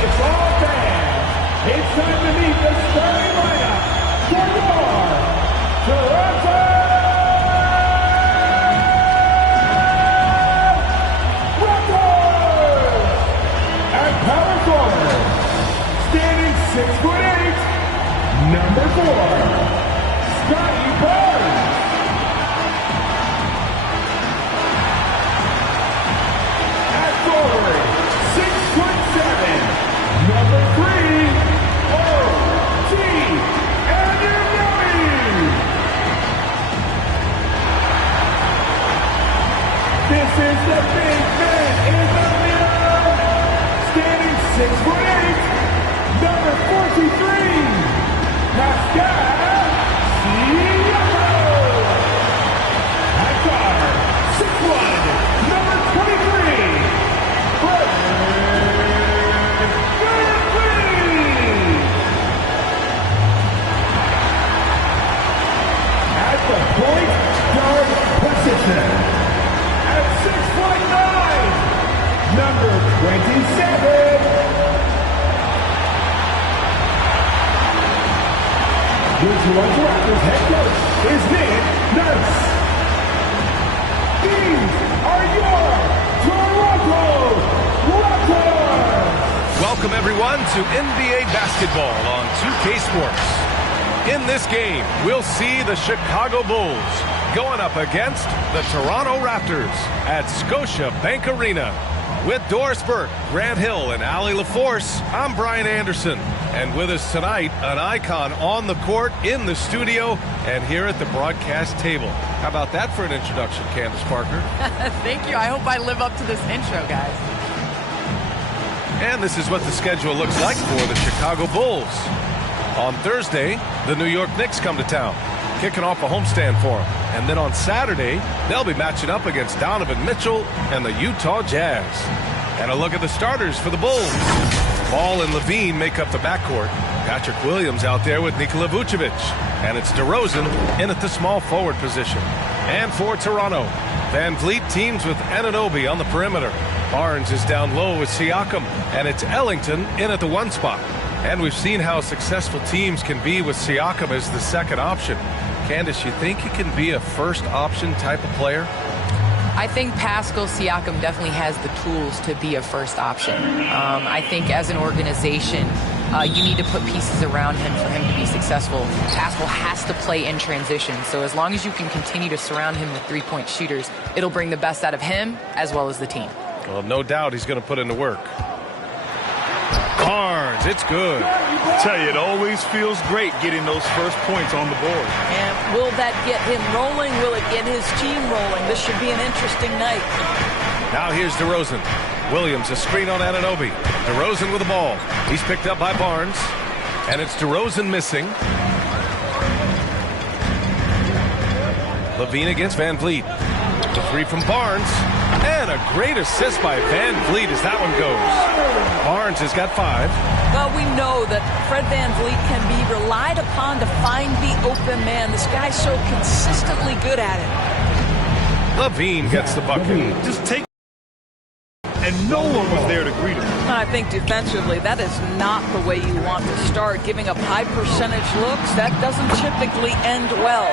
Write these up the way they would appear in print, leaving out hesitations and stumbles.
It's all fans. It's time to meet the starting lineup for your Toronto Raptors! At power forward, standing 6'8", number 4, Scotty Barnes. At forward, 6'7", number 3, O.G. Anunoby. This is the big man in the middle, standing 6'8", number 43, Pascal Siakam. At guard, 6'1", number 23, Fred VanVleet. At the point guard position, at 6'9", number 27, the Toronto Raptors head coach is Nick Nurse. These are your Toronto Raptors! Welcome everyone to NBA basketball on 2K Sports. In this game, we'll see the Chicago Bulls going up against the Toronto Raptors at Scotiabank Arena. With Doris Burke, Grant Hill, and Allie LaForce, I'm Brian Anderson. And with us tonight, an icon on the court, in the studio, and here at the broadcast table. How about that for an introduction, Candace Parker? Thank you. I hope I live up to this intro, guys. And this is what the schedule looks like for the Chicago Bulls. On Thursday, the New York Knicks come to town, kicking off a homestand for them. And then on Saturday, they'll be matching up against Donovan Mitchell and the Utah Jazz. And a look at the starters for the Bulls. Ball and Levine make up the backcourt. Patrick Williams out there with Nikola Vucevic. And it's DeRozan in at the small forward position. And for Toronto, VanVleet teams with Anunoby on the perimeter. Barnes is down low with Siakam. And it's Ellington in at the 1 spot. And we've seen how successful teams can be with Siakam as the second option. Candace, you think he can be a first option type of player? I think Pascal Siakam definitely has the tools to be a first option. I think as an organization, you need to put pieces around him for him to be successful. Pascal has to play in transition, so as long as you can continue to surround him with three-point shooters, it'll bring the best out of him as well as the team. Well, no doubt he's going to put in the work. Barnes, it's good. I tell you, it always feels great getting those first points on the board. And will that get him rolling? Will it get his team rolling? This should be an interesting night. Now here's DeRozan. Williams, a screen on Anunoby. DeRozan with the ball. He's picked up by Barnes. And it's DeRozan missing. Levine against VanVleet. The three from Barnes. And a great assist by VanVleet as that one goes. Barnes has got 5. Well, we know that Fred VanVleet can be relied upon to find the open man. This guy's so consistently good at it. Levine gets the bucket. Just take, and no one was there to greet him. I think defensively, that is not the way you want to start. Giving up high percentage looks, that doesn't typically end well.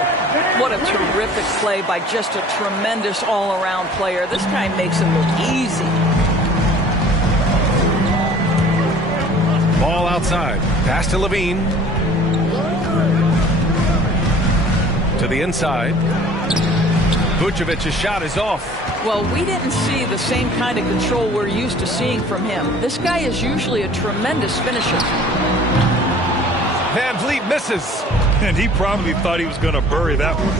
What a terrific play by just a tremendous all-around player. This guy makes it look easy. Ball outside. Pass to Levine. To the inside. Vucevic's shot is off. Well, we didn't see the same kind of control we're used to seeing from him. This guy is usually a tremendous finisher. VanVleet misses. And he probably thought he was going to bury that one.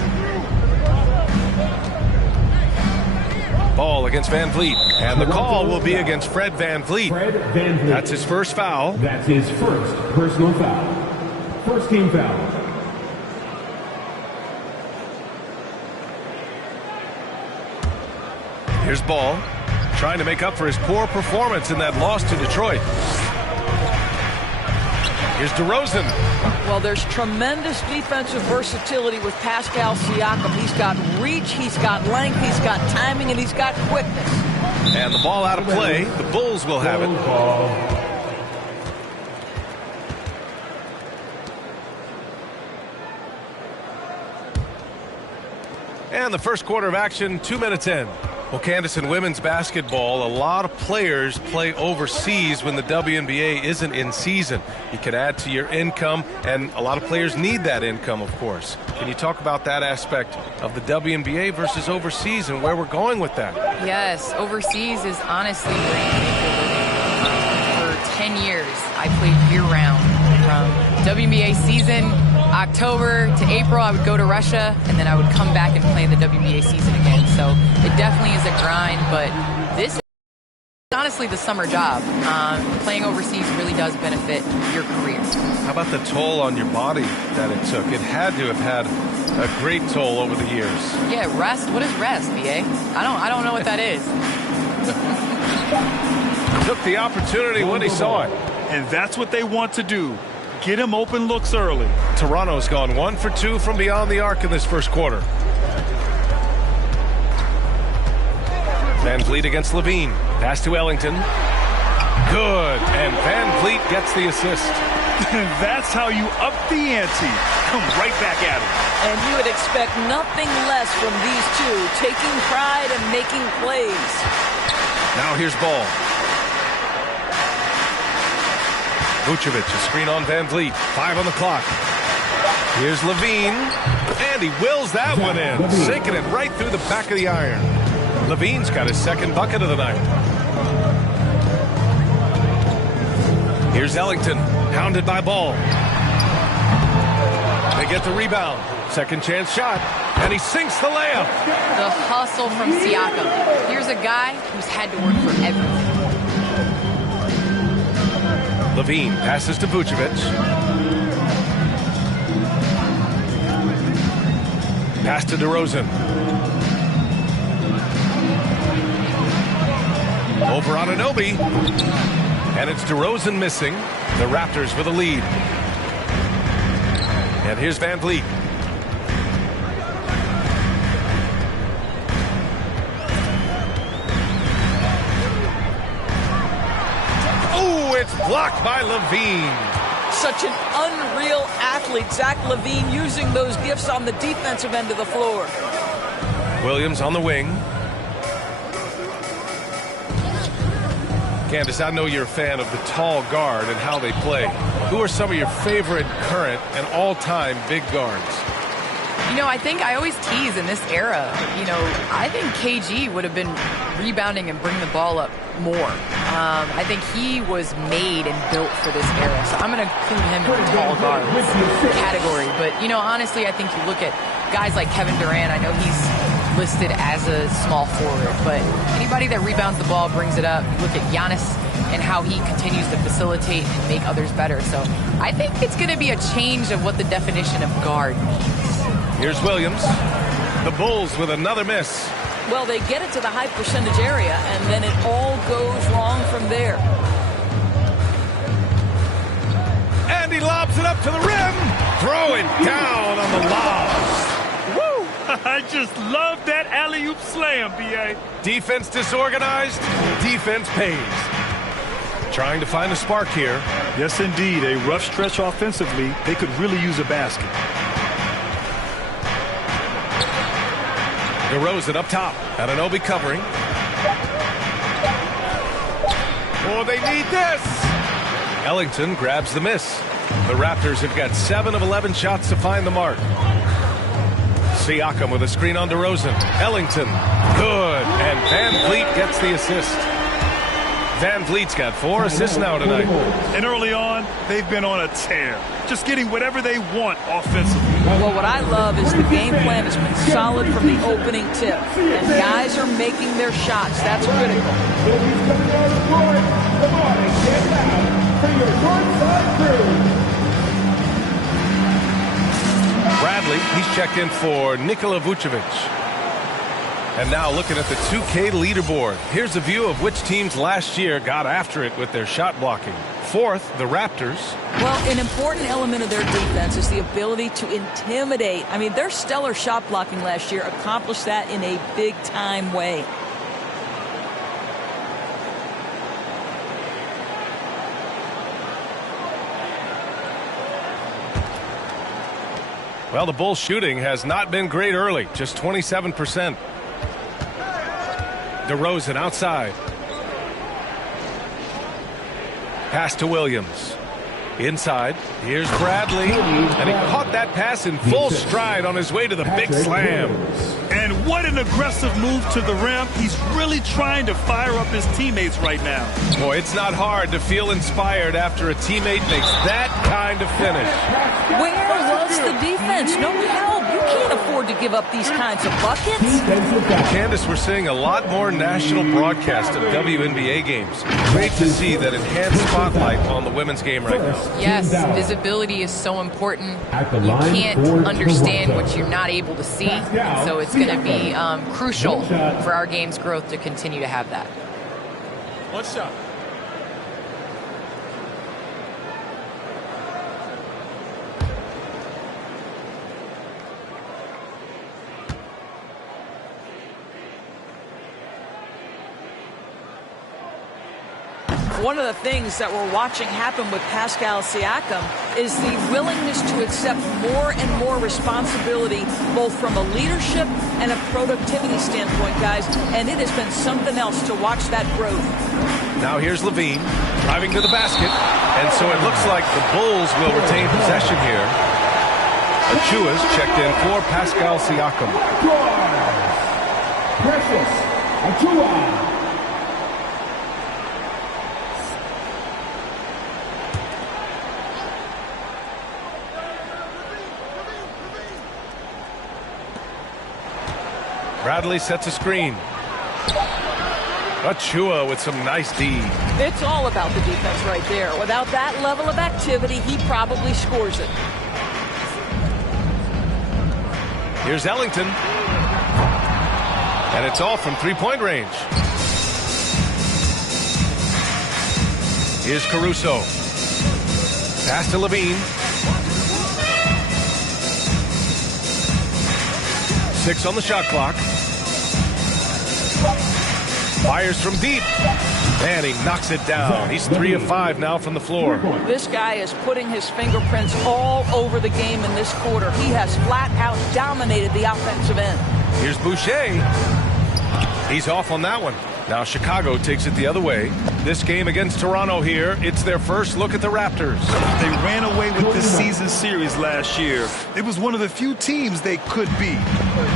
Ball against VanVleet. And the call will be against Fred VanVleet. Fred VanVleet. That's his first foul. That's his first personal foul. First team foul. Here's Ball, trying to make up for his poor performance in that loss to Detroit. Here's DeRozan. Well, there's tremendous defensive versatility with Pascal Siakam. He's got reach, he's got length, he's got timing, and he's got quickness. And the ball out of play. The Bulls will have it. And the first quarter of action, 2 minutes in. Well, Candace, in women's basketball, a lot of players play overseas when the WNBA isn't in season. You can add to your income, and a lot of players need that income, of course. Can you talk about that aspect of the WNBA versus overseas and where we're going with that? Yes, overseas is honestly where you make your living. For 10 years, I played year-round. From WNBA season, October to April, I would go to Russia, and then I would come back and play in the WNBA season again. So it definitely is a grind, but this is honestly the summer job. Playing overseas really does benefit your career. How about the toll on your body that it took? It had to have had a great toll over the years. Yeah, rest. What is rest, BA? I don't know what that is. Took the opportunity when he saw it. And that's what they want to do. Get him open looks early. Toronto's gone 1 for 2 from beyond the arc in this first quarter. Van Vliet against Levine. Pass to Ellington. Good. And Van Vliet gets the assist. That's how you up the ante. Come right back at him. And you would expect nothing less from these two, taking pride and making plays. Now here's Ball. Vucevic, a screen on Van Vliet. 5 on the clock. Here's Levine. And he wills that one in. Sinking it right through the back of the iron. Levine's got his second bucket of the night. Here's Ellington, hounded by Ball. They get the rebound. Second chance shot. And he sinks the layup. The hustle from Siakam. Here's a guy who's had to work for everything. Levine passes to Vucevic. Pass to DeRozan. Over on Anunoby. And it's DeRozan missing. The Raptors with a lead. And here's Van Vliet. It's blocked by Levine. Such an unreal athlete, Zach LaVine, using those gifts on the defensive end of the floor. Williams on the wing. Candace, I know you're a fan of the tall guard and how they play. Who are some of your favorite current and all-time big guards? You know, I think I always tease in this era, I think KG would have been rebounding and bring the ball up more. I think he was made and built for this era. So I'm going to include him in the tall guard category. But, honestly, I think you look at guys like Kevin Durant. I know he's listed as a small forward, but anybody that rebounds the ball, brings it up. You look at Giannis and how he continues to facilitate and make others better. So I think it's going to be a change of what the definition of guard means. Here's Williams. The Bulls with another miss. Well, they get it to the high percentage area, and then it all goes wrong from there. And he lobs it up to the rim. Throw it down on the lobs. Woo! I just love that alley-oop slam, B.A. Defense disorganized. Defense pays. Trying to find a spark here. Yes, indeed. A rough stretch offensively. They could really use a basket. DeRozan up top. Anunoby covering. Oh, they need this. Ellington grabs the miss. The Raptors have got 7 of 11 shots to find the mark. Siakam with a screen on DeRozan. Ellington. Good. And Van Vliet gets the assist. Van Vliet's got 4 assists now tonight. And early on, they've been on a tear. Just getting whatever they want offensively. Well, what I love is the game plan has been solid from the opening tip. And guys are making their shots. That's critical. Bradley, he's checked in for Nikola Vucevic. And now looking at the 2K leaderboard. Here's a view of which teams last year got after it with their shot blocking. 4th, the Raptors. Well, an important element of their defense is the ability to intimidate. I mean, their stellar shot blocking last year accomplished that in a big-time way. Well, the Bulls shooting has not been great early, just 27%. DeRozan outside. Pass to Williams. Inside, here's Bradley, and he caught that pass in full stride on his way to the big slam. And what an aggressive move to the rim. He's really trying to fire up his teammates right now. Boy, it's not hard to feel inspired after a teammate makes that kind of finish. Where was the defense? No help. You can't afford to give up these kinds of buckets. Candace, we're seeing a lot more national broadcast of WNBA games. Great to see that enhanced spotlight on the women's game right now. Yes, visibility is so important. You can't understand what you're not able to see. So it's going to be crucial for our game's growth to continue to have that. What's up? One of the things that we're watching happen with Pascal Siakam is the willingness to accept more and more responsibility, both from a leadership and a productivity standpoint, guys. And it has been something else to watch that growth. Now here's Levine driving to the basket. And so it looks like the Bulls will retain possession here. Achua's checked in for Pascal Siakam. Precious Achua. Bradley sets a screen. Achua with some nice D. It's all about the defense right there. Without that level of activity, he probably scores it. Here's Ellington. And it's all from three-point range. Here's Caruso. Pass to Levine. 6 on the shot clock. Fires from deep. And he knocks it down. He's 3 of 5 now from the floor. This guy is putting his fingerprints all over the game in this quarter. He has flat out dominated the offensive end. Here's Boucher. He's off on that one. Now Chicago takes it the other way. This game against Toronto here, it's their first look at the Raptors. They ran away with this season series last year. It was one of the few teams they could beat.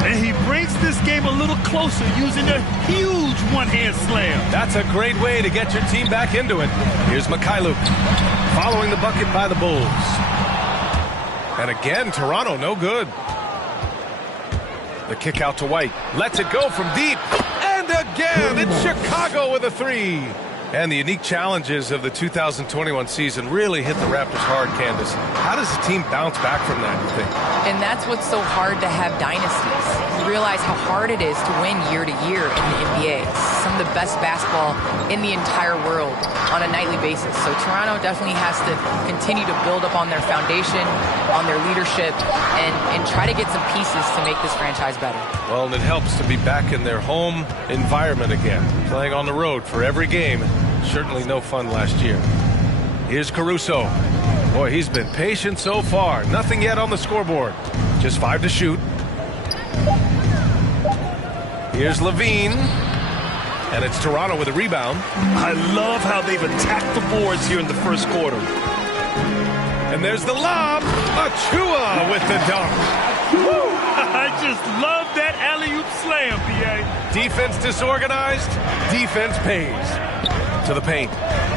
And he brings this game a little closer using a huge one-hand slam. That's a great way to get your team back into it. Here's Mikhailuk following the bucket by the Bulls. And again, Toronto no good. The kick out to White. Lets it go from deep. And again, it's Chicago with a 3. And the unique challenges of the 2021 season really hit the Raptors hard, Candace. How does a team bounce back from that, you think? And that's what's so hard to have dynasties. You realize how hard it is to win year to year in the NBA. It's some of the best basketball in the entire world on a nightly basis. So Toronto definitely has to continue to build up on their foundation, on their leadership, and try to get some pieces to make this franchise better. Well, and it helps to be back in their home environment again, playing on the road for every game. Certainly no fun last year. Here's Caruso. Boy, he's been patient so far. Nothing yet on the scoreboard. Just 5 to shoot. Here's Levine. And it's Toronto with a rebound. I love how they've attacked the boards here in the first quarter. And there's the lob. Achua with the dunk. Woo! I just love that alley-oop slam, B.A. Defense disorganized. Defense pays. To the paint.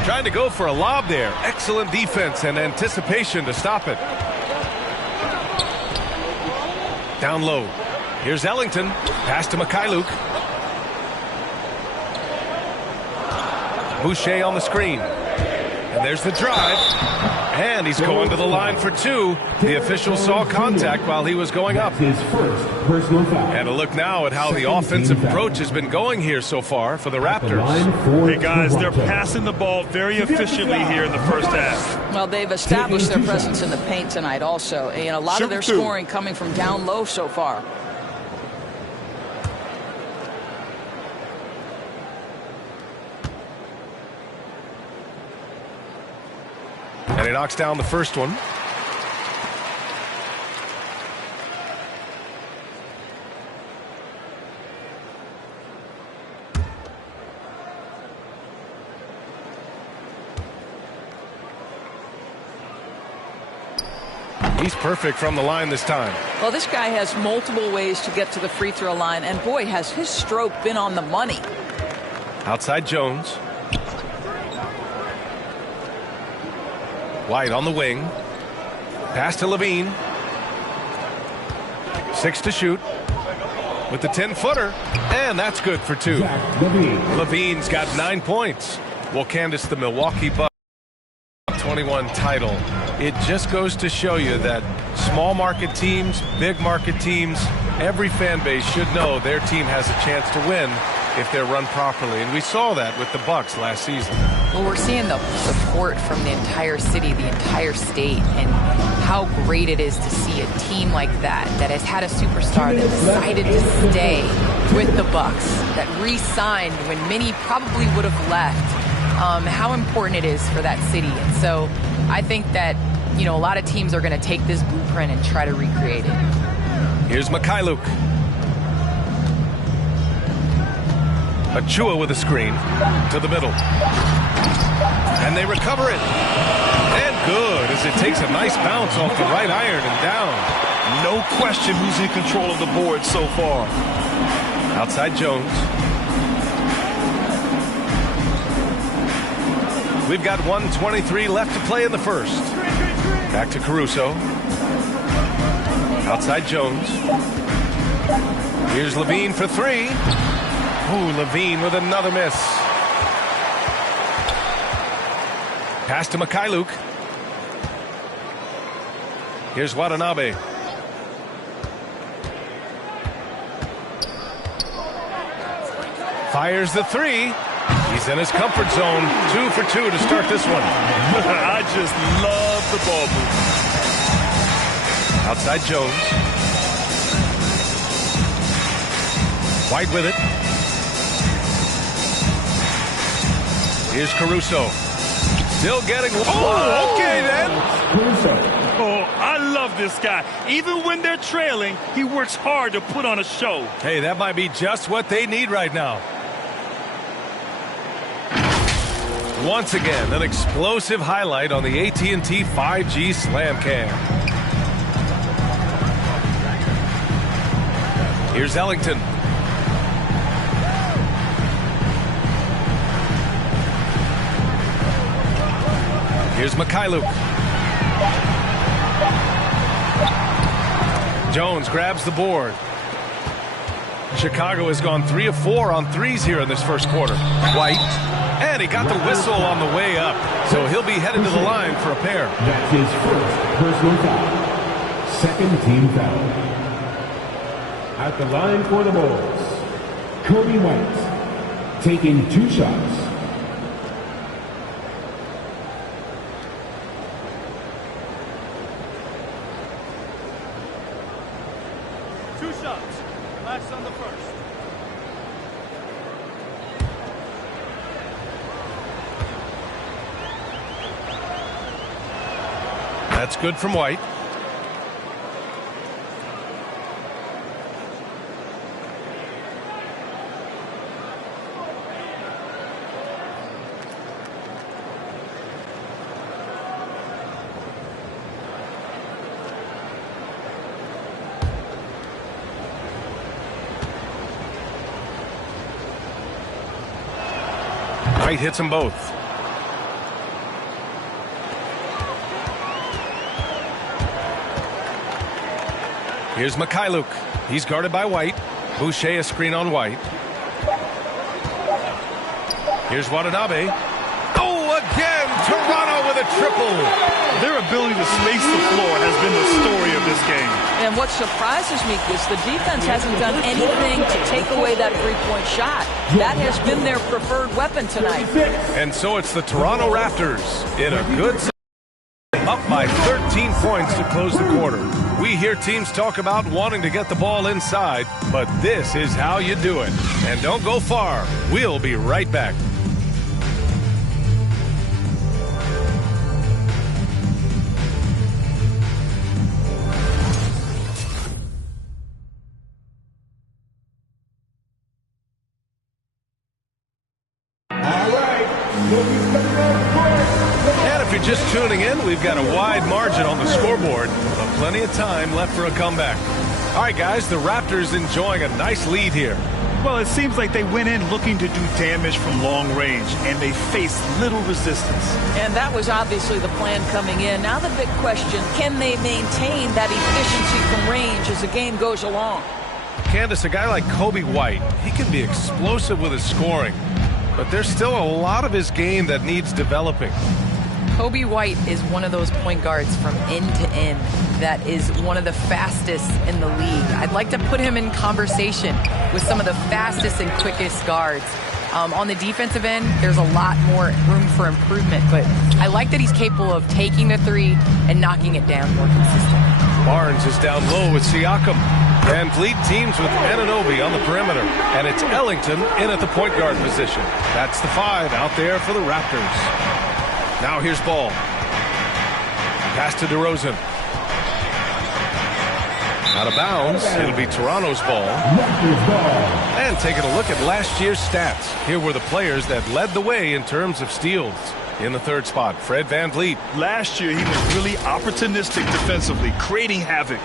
Trying to go for a lob there. Excellent defense and anticipation to stop it. Down low. Here's Ellington. Pass to Mikhailuk. Boucher on the screen. And there's the drive. And he's going to the line for 2. The official saw contact while he was going up. His first personal foul. And a look now at how the offensive approach has been going here so far for the Raptors. Hey, guys, they're passing the ball very efficiently here in the first half. Well, they've established their presence in the paint tonight also. And a lot of their scoring coming from down low so far. And he knocks down the first one. He's perfect from the line this time. Well, this guy has multiple ways to get to the free throw line, and boy, has his stroke been on the money. Outside Jones. White on the wing. Pass to Levine. 6 to shoot. With the 10-footer. And that's good for 2. Levine's got 9 points. Well, Candace, the Milwaukee Bucks 21 title. It just goes to show you that small market teams, big market teams, every fan base should know their team has a chance to win if they're run properly. And we saw that with the Bucks last season. Well, we're seeing the support from the entire city, the entire state, and how great it is to see a team like that has had a superstar that decided to stay with the Bucks, that re-signed when many probably would have left. How important it is for that city. And so I think that, you know, a lot of teams are going to take this blueprint and try to recreate it. Here's Mikhailuk. Achua with a screen to the middle. And they recover it. And good, as it takes a nice bounce off the right iron and down. No question who's in control of the board so far. Outside Jones. We've got 1:23 left to play in the first. Back to Caruso. Outside Jones. Here's Levine for 3. Ooh, Levine with another miss. Pass to Mikhailuk. Here's Watanabe. Fires the 3. He's in his comfort zone. 2 for 2 to start this one. I just love the ball move. Outside Jones. White with it. Here's Caruso. Still getting... Oh, okay then. Oh, I love this guy. Even when they're trailing, he works hard to put on a show. Hey, that might be just what they need right now. Once again, an explosive highlight on the AT&T 5G Slam Cam. Here's Ellington. Here's Mikhailuk. Jones grabs the board. Chicago has gone 3 of 4 on threes here in this first quarter. White. And he got the whistle on the way up. So he'll be headed to the line for a pair. That's his first personal foul. Second team foul. At the line for the Bulls, Kobe White, taking 2 shots. Last on the first. That's good from White. White hits them both. Here's Mikhailuk. He's guarded by White. Boucher a screen on White. Here's Watanabe. Oh, again! Toronto with a triple. Their ability to space the floor has been the story of this game. And what surprises me is the defense hasn't done anything to take away that three-point shot. That has been their preferred weapon tonight. And so it's the Toronto Raptors in a good up by 13 points to close the quarter. We hear teams talk about wanting to get the ball inside, but this is how you do it. And don't go far. We'll be right back. if you're just tuning in, we've got a wide margin on the scoreboard, but plenty of time left for a comeback. All right, guys, the Raptors enjoying a nice lead here. Well, it seems like they went in looking to do damage from long range, and they faced little resistance. And that was obviously the plan coming in. Now the big question, can they maintain that efficiency from range as the game goes along? Candace, a guy like Kobe White, he can be explosive with his scoring, but there's still a lot of his game that needs developing. Kobe White is one of those point guards from end to end that is one of the fastest in the league. I'd like to put him in conversation with some of the fastest and quickest guards. On the defensive end, there's a lot more room for improvement, but I like that he's capable of taking the three and knocking it down more consistently. Barnes is down low with Siakam. Van Vliet teams with Anunoby on the perimeter, and it's Ellington in at the point guard position. That's the 5 out there for the Raptors. Now here's Ball. Pass to DeRozan. Out of bounds. It'll be Toronto's ball. And taking a look at last year's stats. Here were the players that led the way in terms of steals. In the third spot, Fred Van Vliet. Last year, he was really opportunistic defensively, creating havoc.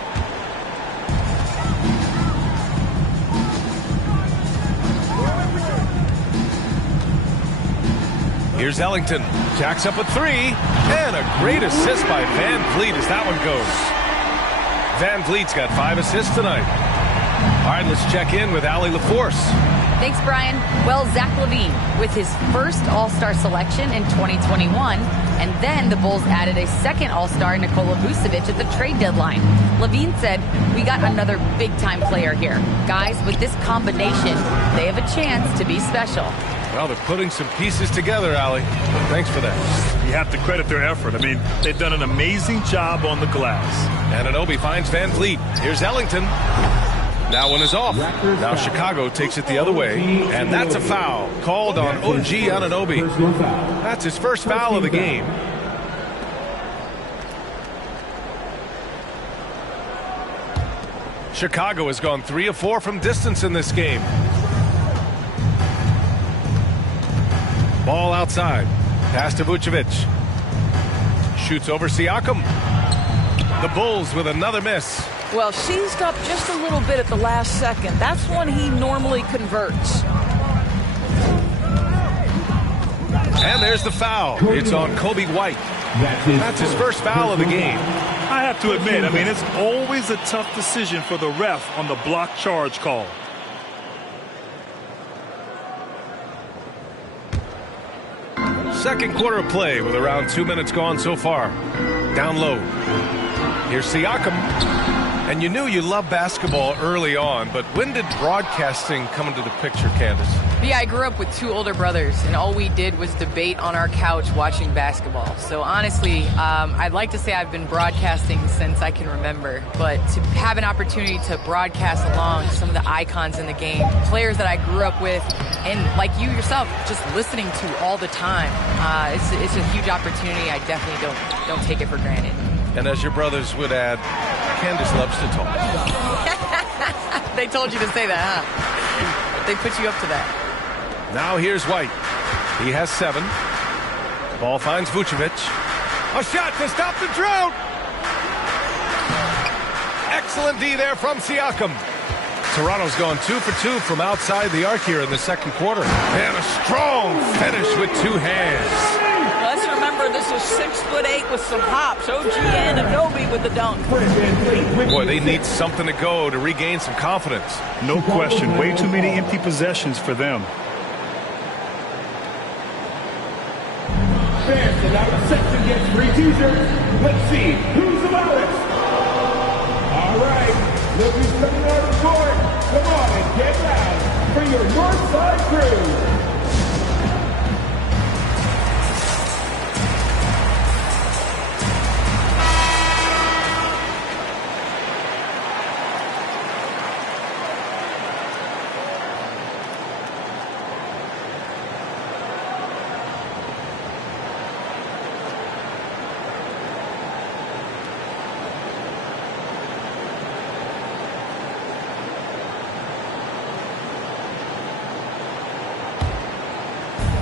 Here's Ellington. Jacks up a 3. And a great assist by Van Vliet as that one goes. Van Vliet's got 5 assists tonight. All right, let's check in with Allie LaForce. Thanks, Brian. Well, Zach LaVine with his first All-Star selection in 2021, and then the Bulls added a second All-Star, Nikola Vucevic, at the trade deadline. LaVine said, "We got another big-time player here. Guys, with this combination, they have a chance to be special." Well, they're putting some pieces together, Allie. Thanks for that. You have to credit their effort. I mean, they've done an amazing job on the glass. Anunoby finds Van Vliet. Here's Ellington. That one is off. Now Chicago takes it the other way, and that's a foul called on OG Anunoby. That's his first foul of the game. Chicago has gone 3 of 4 from distance in this game. Ball outside. Pass to Vucevic. Shoots over Siakam. The Bulls with another miss. Well, seized up just a little bit at the last second. That's when he normally converts. And there's the foul. It's on Kobe White. That's his first foul of the game. I have to admit, I mean, it's always a tough decision for the ref on the block charge call. Second quarter of play with around 2 minutes gone so far. Down low. Here's Siakam. And you knew you loved basketball early on, but when did broadcasting come into the picture, Candace? Yeah, I grew up with 2 older brothers, and all we did was debate on our couch watching basketball. So honestly, I'd like to say I've been broadcasting since I can remember, but to have an opportunity to broadcast along some of the icons in the game, players that I grew up with, and like you yourself, just listening to all the time, it's a huge opportunity. I definitely don't take it for granted. And as your brothers would add, Candace loves to talk. They told you to say that, huh? They put you up to that. Now here's White. He has 7. Ball finds Vucevic. A shot to stop the drought. Excellent D there from Siakam. Toronto's gone 2 for 2 from outside the arc here in the second quarter. And a strong finish with 2 hands. Let's remember this is 6'8" with some hops. OG Anunoby with the dunk. Boy, they need something to go to regain some confidence. No question. Way too many empty possessions for them. Fans in our section gets free t-shirts. Let's see who's the loudest. All right, look who's coming out of the court. Come on and get loud for your Northside crew.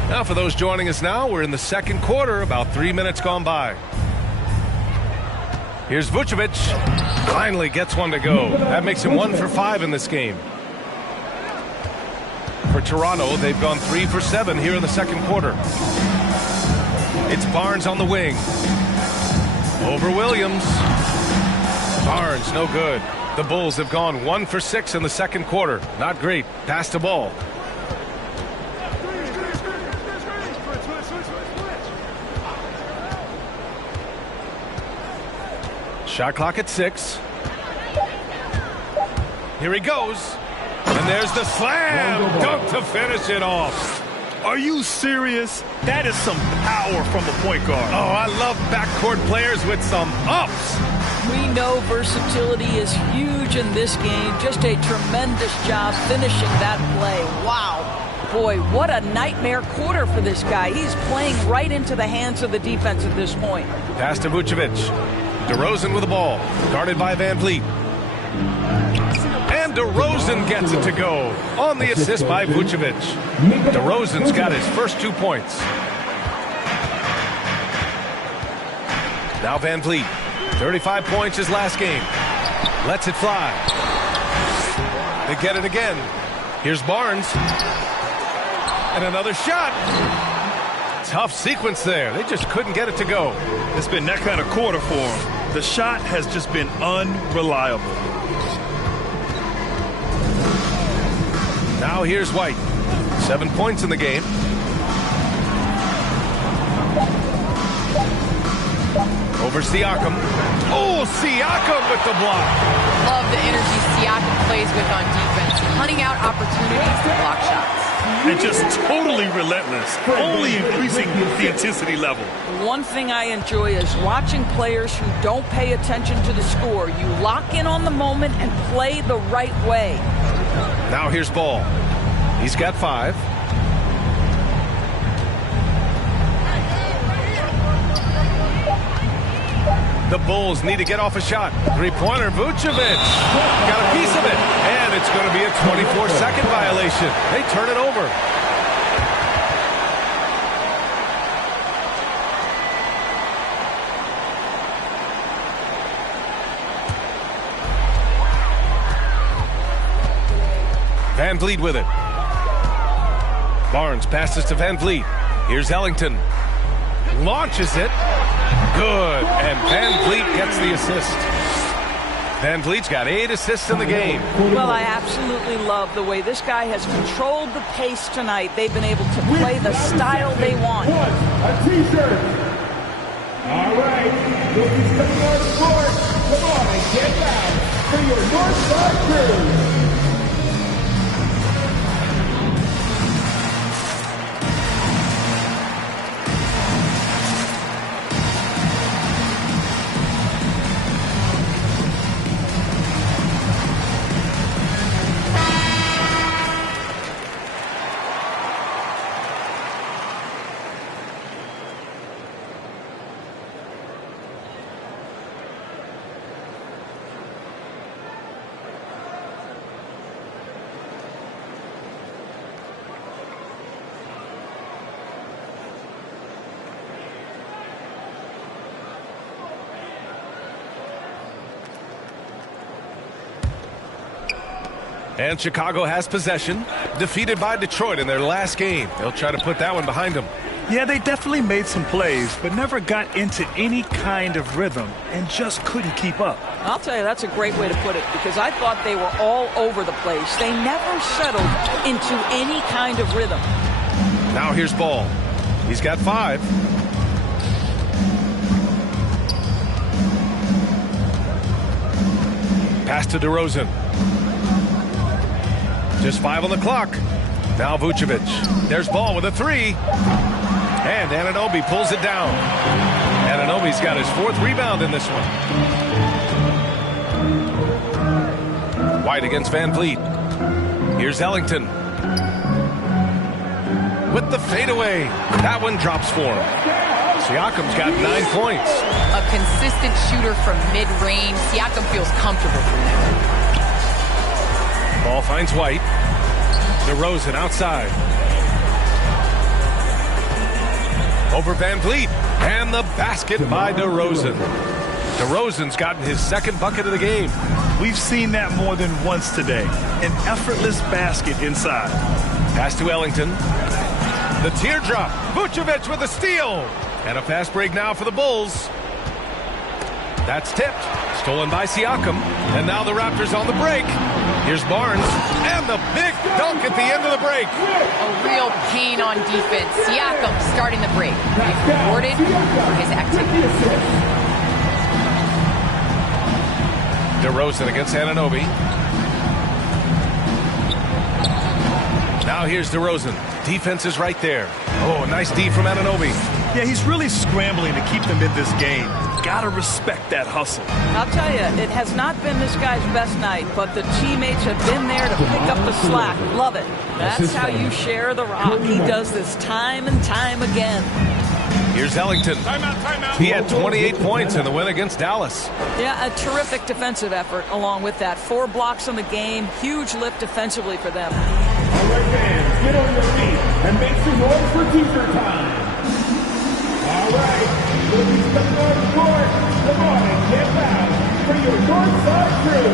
Now, for those joining us now, we're in the second quarter, about 3 minutes gone by. Here's Vucevic. Finally gets one to go. That makes him 1 for 5 in this game. For Toronto, they've gone 3 for 7 here in the second quarter. It's Barnes on the wing. Over Williams. Barnes, no good. The Bulls have gone 1 for 6 in the second quarter. Not great. Pass the ball. Shot clock at 6. Here he goes. And there's the slam. Dunk to finish it off. Are you serious? That is some power from a point guard. Oh, I love backcourt players with some ups. We know versatility is huge in this game. Just a tremendous job finishing that play. Wow. Boy, what a nightmare quarter for this guy. He's playing right into the hands of the defense at this point. Pass to Vucevic. DeRozan with the ball. Guarded by Van Vliet. And DeRozan gets it to go on the assist by Vucevic. DeRozan's got his first 2 points. Now Van Vliet. 35 points his last game. Lets it fly. They get it again. Here's Barnes. And another shot. Tough sequence there. They just couldn't get it to go. It's been that kind of quarter for him. The shot has just been unreliable. Now here's White. 7 points in the game. Over Siakam. Oh, Siakam with the block. Love the energy Siakam plays with on defense, hunting out opportunities to block shots. And just totally relentless, only increasing the intensity level. One thing I enjoy is watching players who don't pay attention to the score. You lock in on the moment and play the right way. Now here's Ball. He's got 5. The Bulls need to get off a shot. Three-pointer, Vucevic. Got a piece of it. And it's going to be a 24-second violation. They turn it over. Van Vliet with it. Barnes passes to Van Vliet. Here's Ellington. Launches it. Good. And Van Vliet gets the assist. Van Vliet's got 8 assists in the game. Well, I absolutely love the way this guy has controlled the pace tonight. They've been able to play the style they want. A t-shirt. All right. Rookies coming on the court. Come on and get down for your Northside crew. And Chicago has possession, defeated by Detroit in their last game. They'll try to put that one behind them. Yeah, they definitely made some plays, but never got into any kind of rhythm and just couldn't keep up. I'll tell you, that's a great way to put it, because I thought they were all over the place. They never settled into any kind of rhythm. Now here's Ball. He's got 5. Pass to DeRozan. Just 5 on the clock. Now Vucevic. There's Ball with a 3. And Anunoby pulls it down. Anunoby's got his 4th rebound in this one. White against Van Vliet. Here's Ellington. With the fadeaway. That one drops for him. Siakam's got 9 points. A consistent shooter from mid-range. Siakam feels comfortable from there. Ball finds White. DeRozan outside. over Van Vliet. And the basket by DeRozan. DeRozan's gotten his second bucket of the game. We've seen that more than once today. An effortless basket inside. Pass to Ellington. The teardrop. Vucevic with a steal. And a fast break now for the Bulls. That's tipped. Stolen by Siakam. And now the Raptors on the break. Here's Barnes. And the big dunk at the end of the break. A real pain on defense. Siakam starting the break. He's rewarded for his activity. DeRozan against Anunoby. Now here's DeRozan. Defense is right there. Oh, nice D from Anunoby. Yeah, he's really scrambling to keep them in this game. Gotta respect that hustle. I'll tell you, it has not been this guy's best night, but the teammates have been there to pick up the slack. Love it. That's how you share the rock. He does this time and time again. Here's Ellington. Timeout. He had 28 points in the win against Dallas. Yeah, a terrific defensive effort along with that. 4 blocks in the game. Huge lift defensively for them. All right, fans, get on your feet and make some noise for t-shirt time. All right, ladies stepping on the court. Come on and get loud for your Northside crew.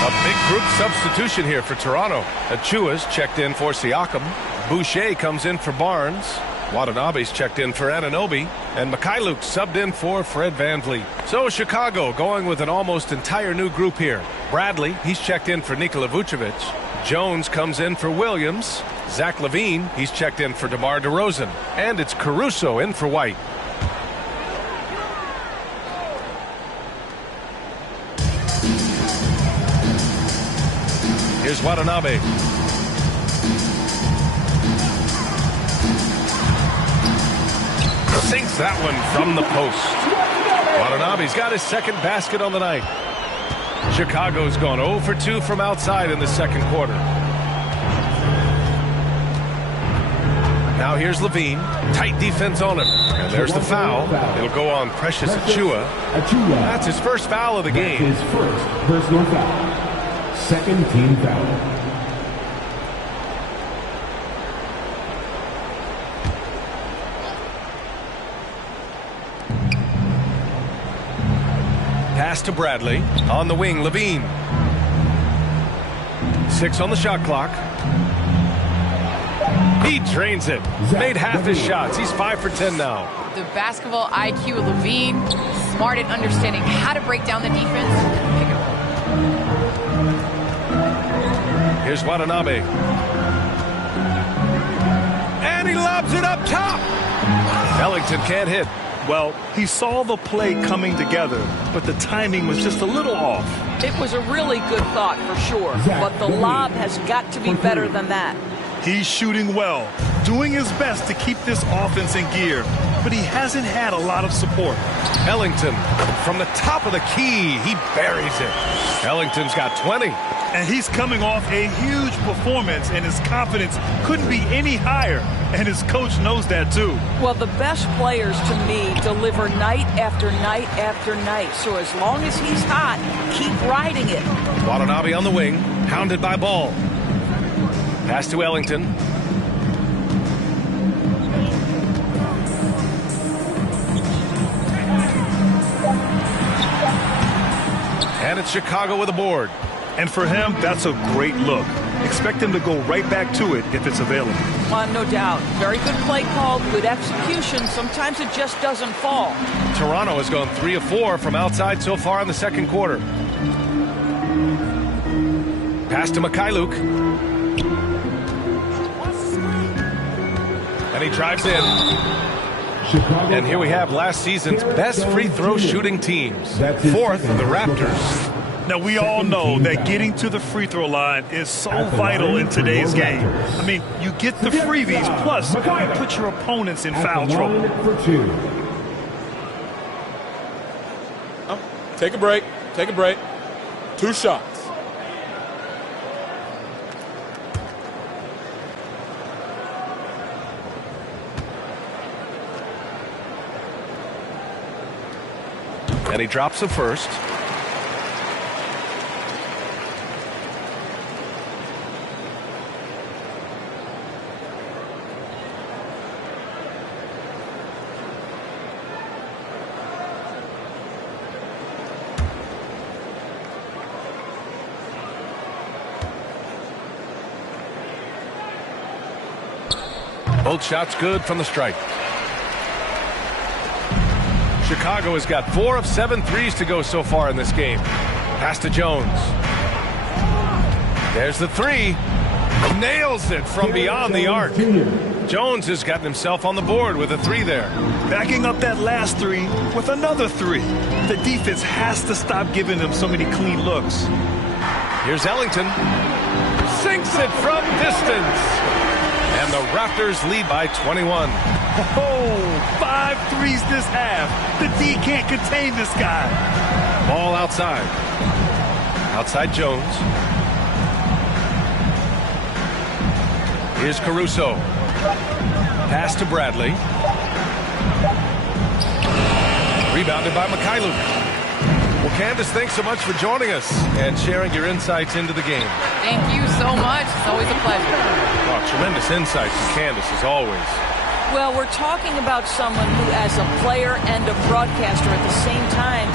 A big group substitution here for Toronto. Achua's checked in for Siakam. Boucher comes in for Barnes. Watanabe's checked in for Anunoby. And Mikhailuk subbed in for Fred VanVleet. So Chicago going with an almost entire new group here. Bradley, he's checked in for Nikola Vucevic. Jones comes in for Williams. Zach LaVine, he's checked in for DeMar DeRozan. And it's Caruso in for White. Here's Watanabe. Sinks that one from the post. Watanabe's got his second basket on the night. Chicago's gone 0 for 2 from outside in the second quarter. Now here's LaVine. Tight defense on him. And there's the foul. It'll go on Precious Achiuwa. That's his first foul of the game. His first personal foul. Second team foul. Pass to Bradley. On the wing, LaVine. 6 on the shot clock. He drains it. Made half his shots. He's 5 for 10 now. The basketball IQ of LaVine. Smart at understanding how to break down the defense and pick it up. Here's Watanabe. And he lobs it up top. Ellington can't hit. Well, he saw the play coming together, but the timing was just a little off. It was a really good thought for sure, but the lob has got to be better than that. He's shooting well, doing his best to keep this offense in gear, but he hasn't had a lot of support. Ellington from the top of the key. He buries it. Ellington's got 20. And he's coming off a huge performance, and his confidence couldn't be any higher. And his coach knows that, too. Well, the best players, to me, deliver night after night after night. So as long as he's hot, keep riding it. Watanabe on the wing, hounded by Ball. Pass to Ellington. And it's Chicago with a board. And for him, that's a great look. Expect him to go right back to it if it's available. No doubt. Very good play call, good execution. Sometimes it just doesn't fall. Toronto has gone 3 of 4 from outside so far in the second quarter. Pass to Mikhailuk. And he drives in. And here we have last season's best free throw shooting teams. 4th, the Raptors. Now, we all know that getting to the free throw line is so vital in today's game. I mean, you get the freebies, plus you put your opponents in foul trouble. Take a break. Take a break. 2 shots. And he drops the first. Both shots good from the stripe. Chicago has got 4 of 7 threes to go so far in this game. Pass to Jones. There's the 3. Nails it from beyond the arc. Jones has gotten himself on the board with a 3 there. Backing up that last 3 with another 3. The defense has to stop giving them so many clean looks. Here's Ellington. Sinks it from distance. And the Raptors lead by 21. Oh, 5 threes this half. The D can't contain this guy. Ball outside. Outside Jones. Here's Caruso. Pass to Bradley. Rebounded by Mikhailuk. Well, Candace, thanks so much for joining us and sharing your insights into the game. Thank you so much. It's always a pleasure. Oh, tremendous insights from Candace, as always. Well, we're talking about someone who, as a player and a broadcaster at the same time,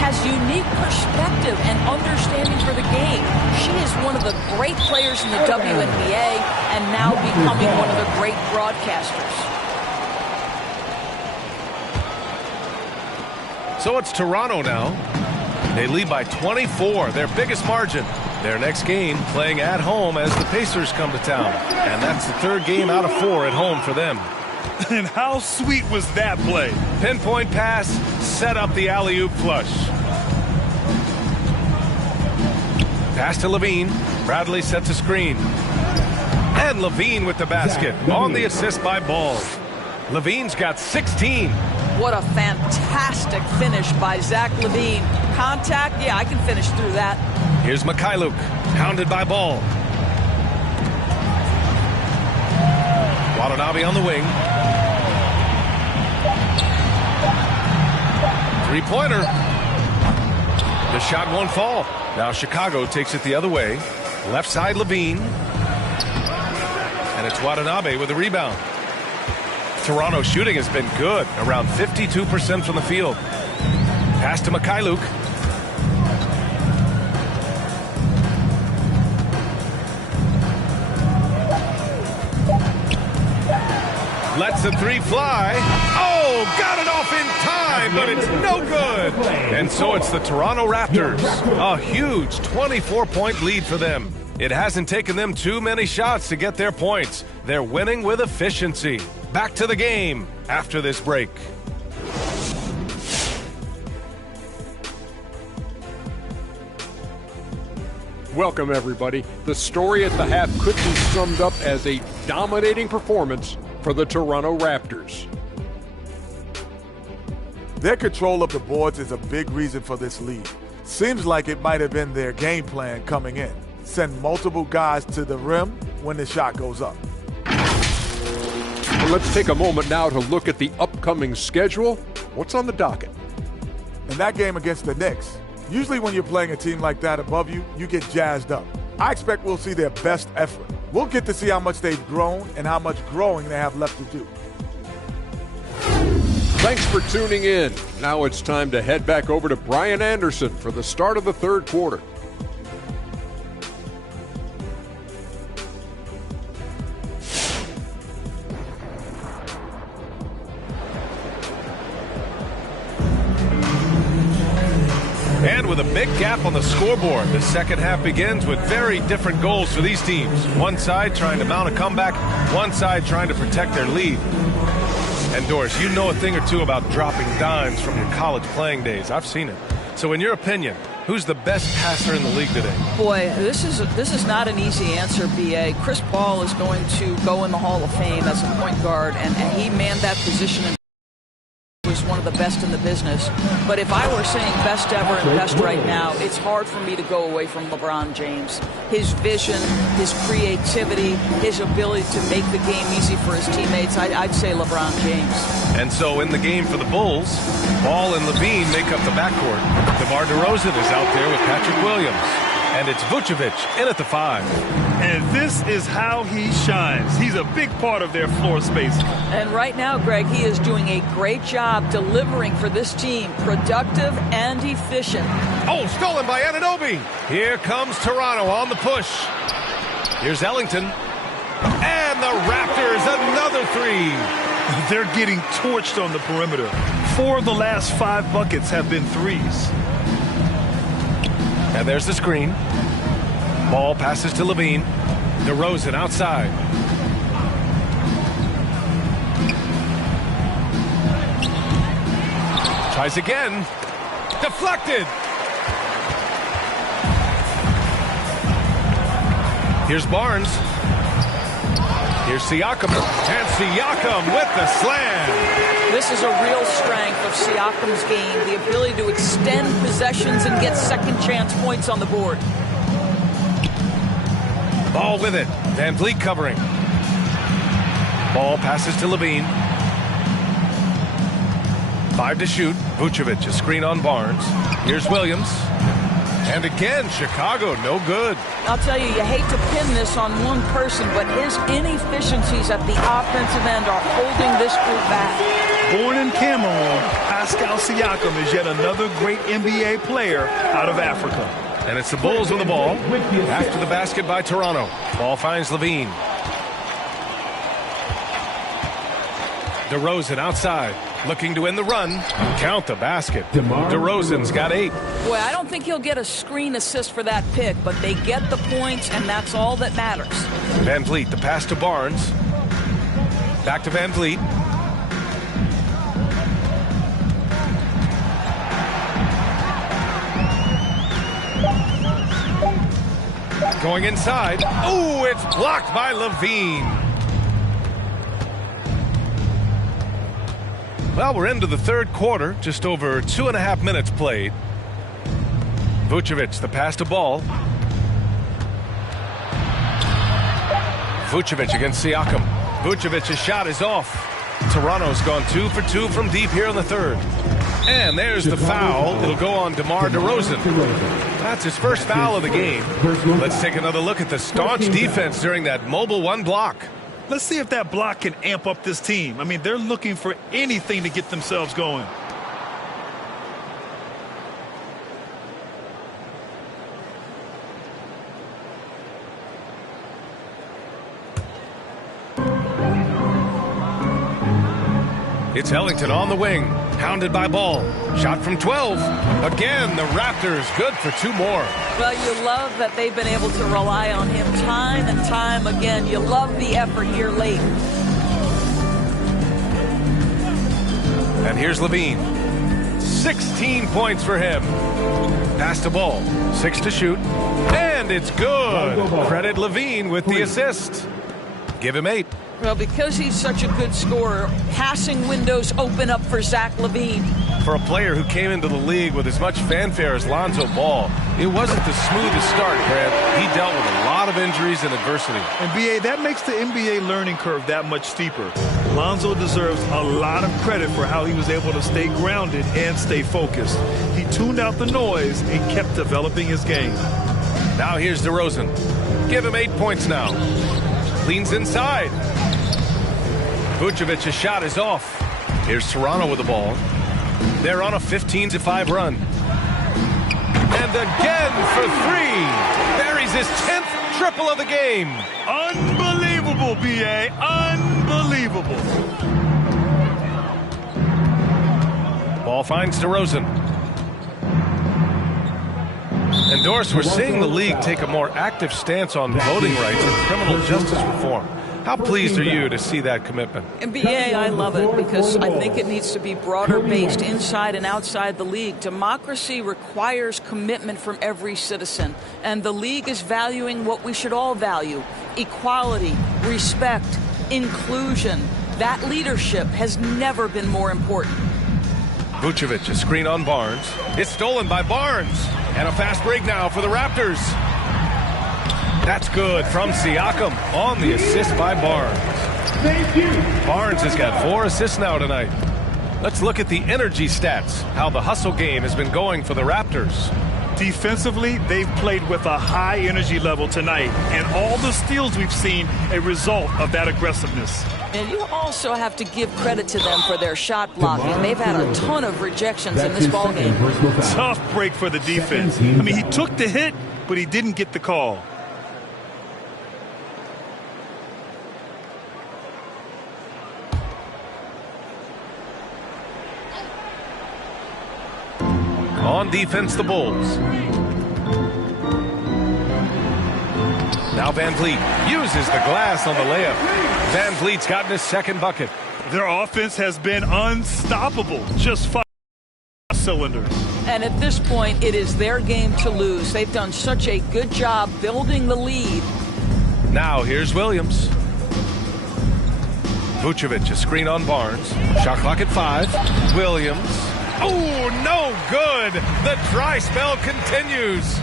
has unique perspective and understanding for the game. She is one of the great players in the WNBA and now becoming one of the great broadcasters. So it's Toronto now. They lead by 24, their biggest margin. Their next game playing at home as the Pacers come to town. And that's the 3rd game out of 4 at home for them. And how sweet was that play? Pinpoint pass, set up the alley-oop flush. Pass to Levine. Bradley sets a screen. And Levine with the basket on the assist by Ball. Levine's got 16. What a fantastic finish by Zach Levine. Contact, yeah, I can finish through that. Here's Mikhailuk, hounded by Ball. Watanabe on the wing. 3-pointer. The shot won't fall. Now Chicago takes it the other way. Left side Levine. And it's Watanabe with a rebound. Toronto shooting has been good, around 52% from the field. Pass to Mikhailuk. Lets the 3 fly. Oh, got it off in time, but it's no good. And so it's the Toronto Raptors. A huge 24-point lead for them. It hasn't taken them too many shots to get their points. They're winning with efficiency. Back to the game after this break. Welcome, everybody. The story at the half could be summed up as a dominating performance for the Toronto Raptors. Their control of the boards is a big reason for this lead. Seems like it might have been their game plan coming in. Send multiple guys to the rim when the shot goes up. Well, let's take a moment now to look at the upcoming schedule. What's on the docket? In that game against the Knicks, usually when you're playing a team like that above you, you get jazzed up. I expect we'll see their best effort. We'll get to see how much they've grown and how much growing they have left to do. Thanks for tuning in. Now it's time to head back over to Brian Anderson for the start of the 3rd quarter. And with a big gap on the scoreboard, the second half begins with very different goals for these teams. One side trying to mount a comeback, one side trying to protect their lead. And Doris, you know a thing or two about dropping dimes from your college playing days. I've seen it. So in your opinion, who's the best passer in the league today? Boy, this is not an easy answer, B.A. Chris Paul is going to go in the Hall of Fame as a point guard, and he manned that position and was one of the best in the business. But if I were saying best ever and best right now, it's hard for me to go away from LeBron James. His vision, his creativity, his ability to make the game easy for his teammates, I'd say LeBron James. And so in the game for the Bulls, Ball and Levine make up the backcourt. DeMar DeRozan is out there with Patrick Williams. And it's Vucevic in at the 5. And this is how he shines. He's a big part of their floor space. And right now, Greg, he is doing a great job delivering for this team, productive and efficient. Oh, stolen by Anunoby. Here comes Toronto on the push. Here's Ellington. And the Raptors, another another three. They're getting torched on the perimeter. 4 of the last 5 buckets have been threes. And there's the screen. Ball passes to Levine. DeRozan outside. Tries again. Deflected. Here's Barnes. Here's Siakam. And Siakam with the slam. This is a real strength of Siakam's game, the ability to extend possessions and get second chance points on the board. Ball with it. Van Vliet covering. Ball passes to Levine. 5 to shoot. Vucevic, a screen on Barnes. Here's Williams. And again, Chicago, no good. I'll tell you, you hate to pin this on one person, but his inefficiencies at the offensive end are holding this group back. Born in Cameroon, Pascal Siakam is yet another great NBA player out of Africa. And it's the Bulls with the ball after the basket by Toronto. Ball finds Levine. DeRozan outside, looking to win the run. Count the basket. DeRozan's got 8. Boy, I don't think he'll get a screen assist for that pick, but they get the points, and that's all that matters. Van Vliet, the pass to Barnes. Back to Van Vliet. Going inside. Oh, it's blocked by Levine. Well, we're into the third quarter, just over 2.5 minutes played. Vucevic, the pass to Ball. Vucevic against Siakam. Vucevic's shot is off. Toronto's gone 2 for 2 from deep here in the third. And there's the foul. It'll go on DeMar DeRozan. That's his first foul of the game. Let's take another look at the staunch defense during that mobile 1 block. Let's see if that block can amp up this team. I mean, they're looking for anything to get themselves going. It's Ellington on the wing, hounded by Ball. Shot from 12. Again, the Raptors good for 2 more. Well, you love that they've been able to rely on him time and time again. You love the effort here late. And here's Levine. 16 points for him. Pass to Ball. 6 to shoot. And it's good. Credit Levine with the assist. Give him 8. Well, because he's such a good scorer, passing windows open up for Zach LaVine. For a player who came into the league with as much fanfare as Lonzo Ball, it wasn't the smoothest start, Grant. He dealt with a lot of injuries and adversity. And BA, that makes the NBA learning curve that much steeper. Lonzo deserves a lot of credit for how he was able to stay grounded and stay focused. He tuned out the noise and kept developing his game. Now here's DeRozan. Give him 8 points now. Leans inside. Vucevic's shot is off. Here's Toronto with the ball. They're on a 15-5 run. And again for 3. Buries his 10th triple of the game. Unbelievable, BA. Unbelievable. Ball finds DeRozan. And Doris, we're seeing the league take a more active stance on voting rights and criminal justice reform. How pleased are you to see that commitment? NBA, I love it because I think it needs to be broader based inside and outside the league. Democracy requires commitment from every citizen, and the league is valuing what we should all value: equality, respect, inclusion. That leadership has never been more important. Vucevic, a screen on Barnes. It's stolen by Barnes. And a fast break now for the Raptors. That's good from Siakam on the assist by Barnes. Thank you. Barnes has got 4 assists now tonight. Let's look at the energy stats, how the hustle game has been going for the Raptors. Defensively, they've played with a high energy level tonight, and all the steals we've seen a result of that aggressiveness. And you also have to give credit to them for their shot blocking. They've had a ton of rejections in this ballgame. Tough break for the defense. I mean, he took the hit, but he didn't get the call. On defense, the Bulls. Now Van Vliet uses the glass on the layup. Van Vliet's gotten his second bucket. Their offense has been unstoppable. Just 5 cylinders. And at this point, it is their game to lose. They've done such a good job building the lead. Now here's Williams. Vucevic, a screen on Barnes. Shot clock at 5. Williams. Oh, no good. The dry spell continues.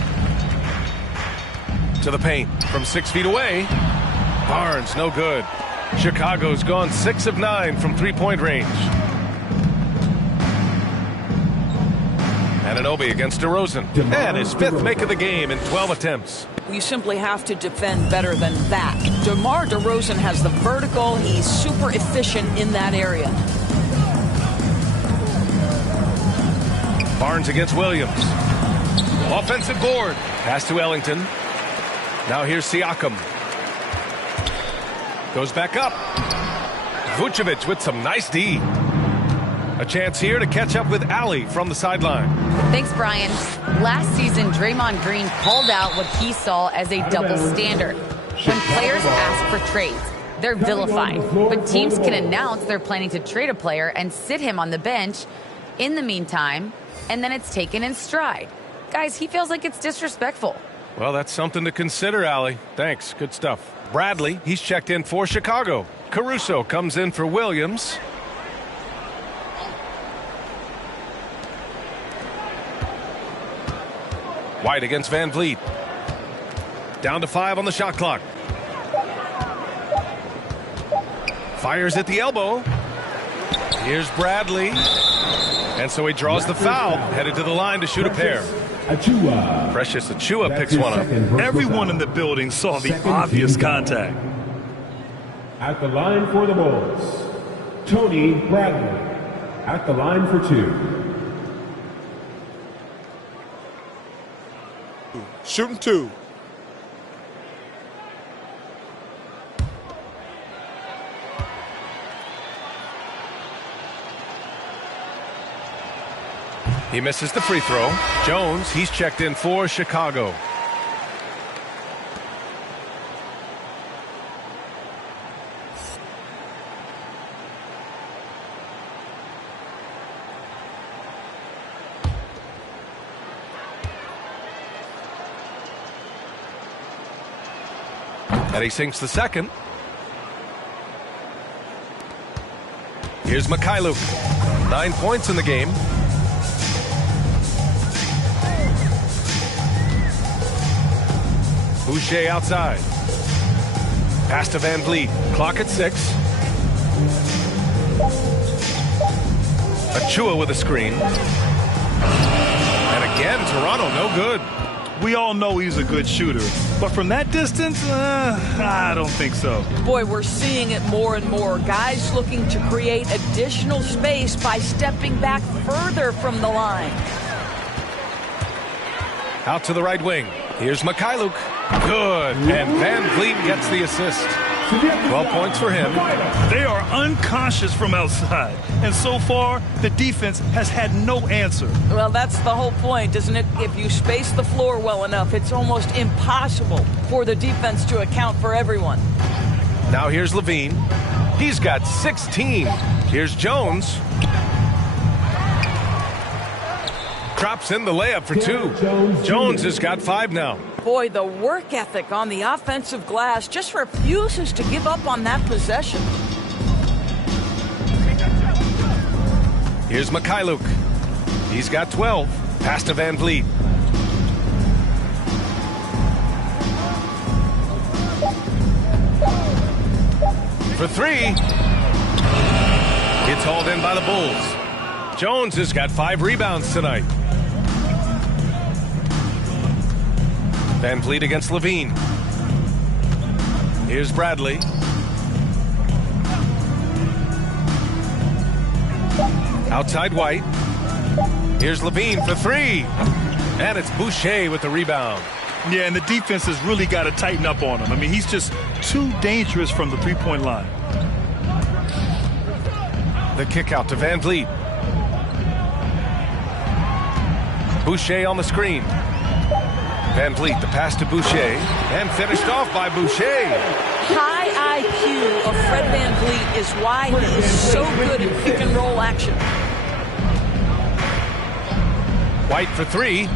To the paint from 6 feet away. Barnes, no good. Chicago's gone 6 of 9 from three-point range. Anunoby against DeRozan. And his 5th make of the game in 12 attempts. You simply have to defend better than that. DeMar DeRozan has the vertical. He's super efficient in that area. Barnes against Williams. Offensive board. Pass to Ellington. Now here's Siakam. Goes back up. Vucevic with some nice D. A chance here to catch up with Ali from the sideline. Thanks, Brian. Last season, Draymond Green called out what he saw as a double standard. When players ask for trades, they're vilified. But teams can announce they're planning to trade a player and sit him on the bench in the meantime, and then it's taken in stride. Guys, he feels like it's disrespectful. Well, that's something to consider, Ali. Thanks. Good stuff. Bradley, he's checked in for Chicago. Caruso comes in for Williams. White against Van Vliet. Down to 5 on the shot clock. Fires at the elbow. Here's Bradley. And so he draws the foul, headed to the line to shoot a pair. Precious Achiuwa picks one up. Everyone in the building saw the obvious contact. At the line for the Bulls, Tony Bradley. At the line for 2. Shooting 2. He misses the free throw. Jones, he's checked in for Chicago. And he sinks the second. Here's Mikhailuk. 9 points in the game. Boucher outside. Pass to Van Vliet. Clock at 6. Achiuwa with a screen. And again, Toronto no good. We all know he's a good shooter, but from that distance, I don't think so. Boy, we're seeing it more and more. Guys looking to create additional space by stepping back further from the line. Out to the right wing. Here's Mikhailuk. Good. And Van Vliet gets the assist. 12 points for him. They are unconscious from outside, and so far, the defense has had no answer. Well, that's the whole point, isn't it? If you space the floor well enough, it's almost impossible for the defense to account for everyone. Now here's Levine. He's got 16. Here's Jones. Drops in the layup for 2. Jones has got 5 now. Boy, the work ethic on the offensive glass just refuses to give up on that possession. Here's Mikhailuk. He's got 12. Pass to Van Vliet. For 3. It's hauled in by the Bulls. Jones has got 5 rebounds tonight. Van Vliet against Levine. Here's Bradley. Outside White. Here's Levine for 3. And it's Boucher with the rebound. Yeah, and the defense has really got to tighten up on him. I mean, he's just too dangerous from the three-point line. The kick out to Van Vliet. Boucher on the screen. Van Vliet, the pass to Boucher, and finished off by Boucher. High IQ of Fred Van Vliet is why he is so good in pick and roll action. White for three.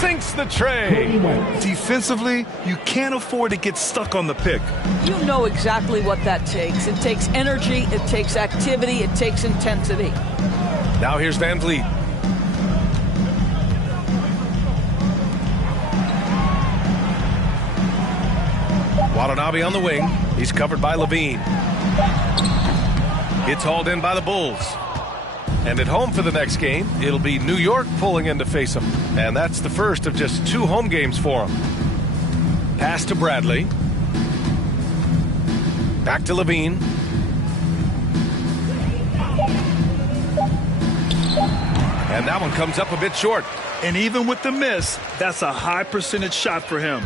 Sinks the tray. Defensively, you can't afford to get stuck on the pick. You know exactly what that takes. It takes energy, it takes activity, it takes intensity. Now here's Van Vliet. Watanabe on the wing. He's covered by Levine. It's hauled in by the Bulls. And at home for the next game, it'll be New York pulling in to face them. And that's the first of just 2 home games for them. Pass to Bradley. Back to Levine. And that one comes up a bit short. And even with the miss, that's a high percentage shot for him.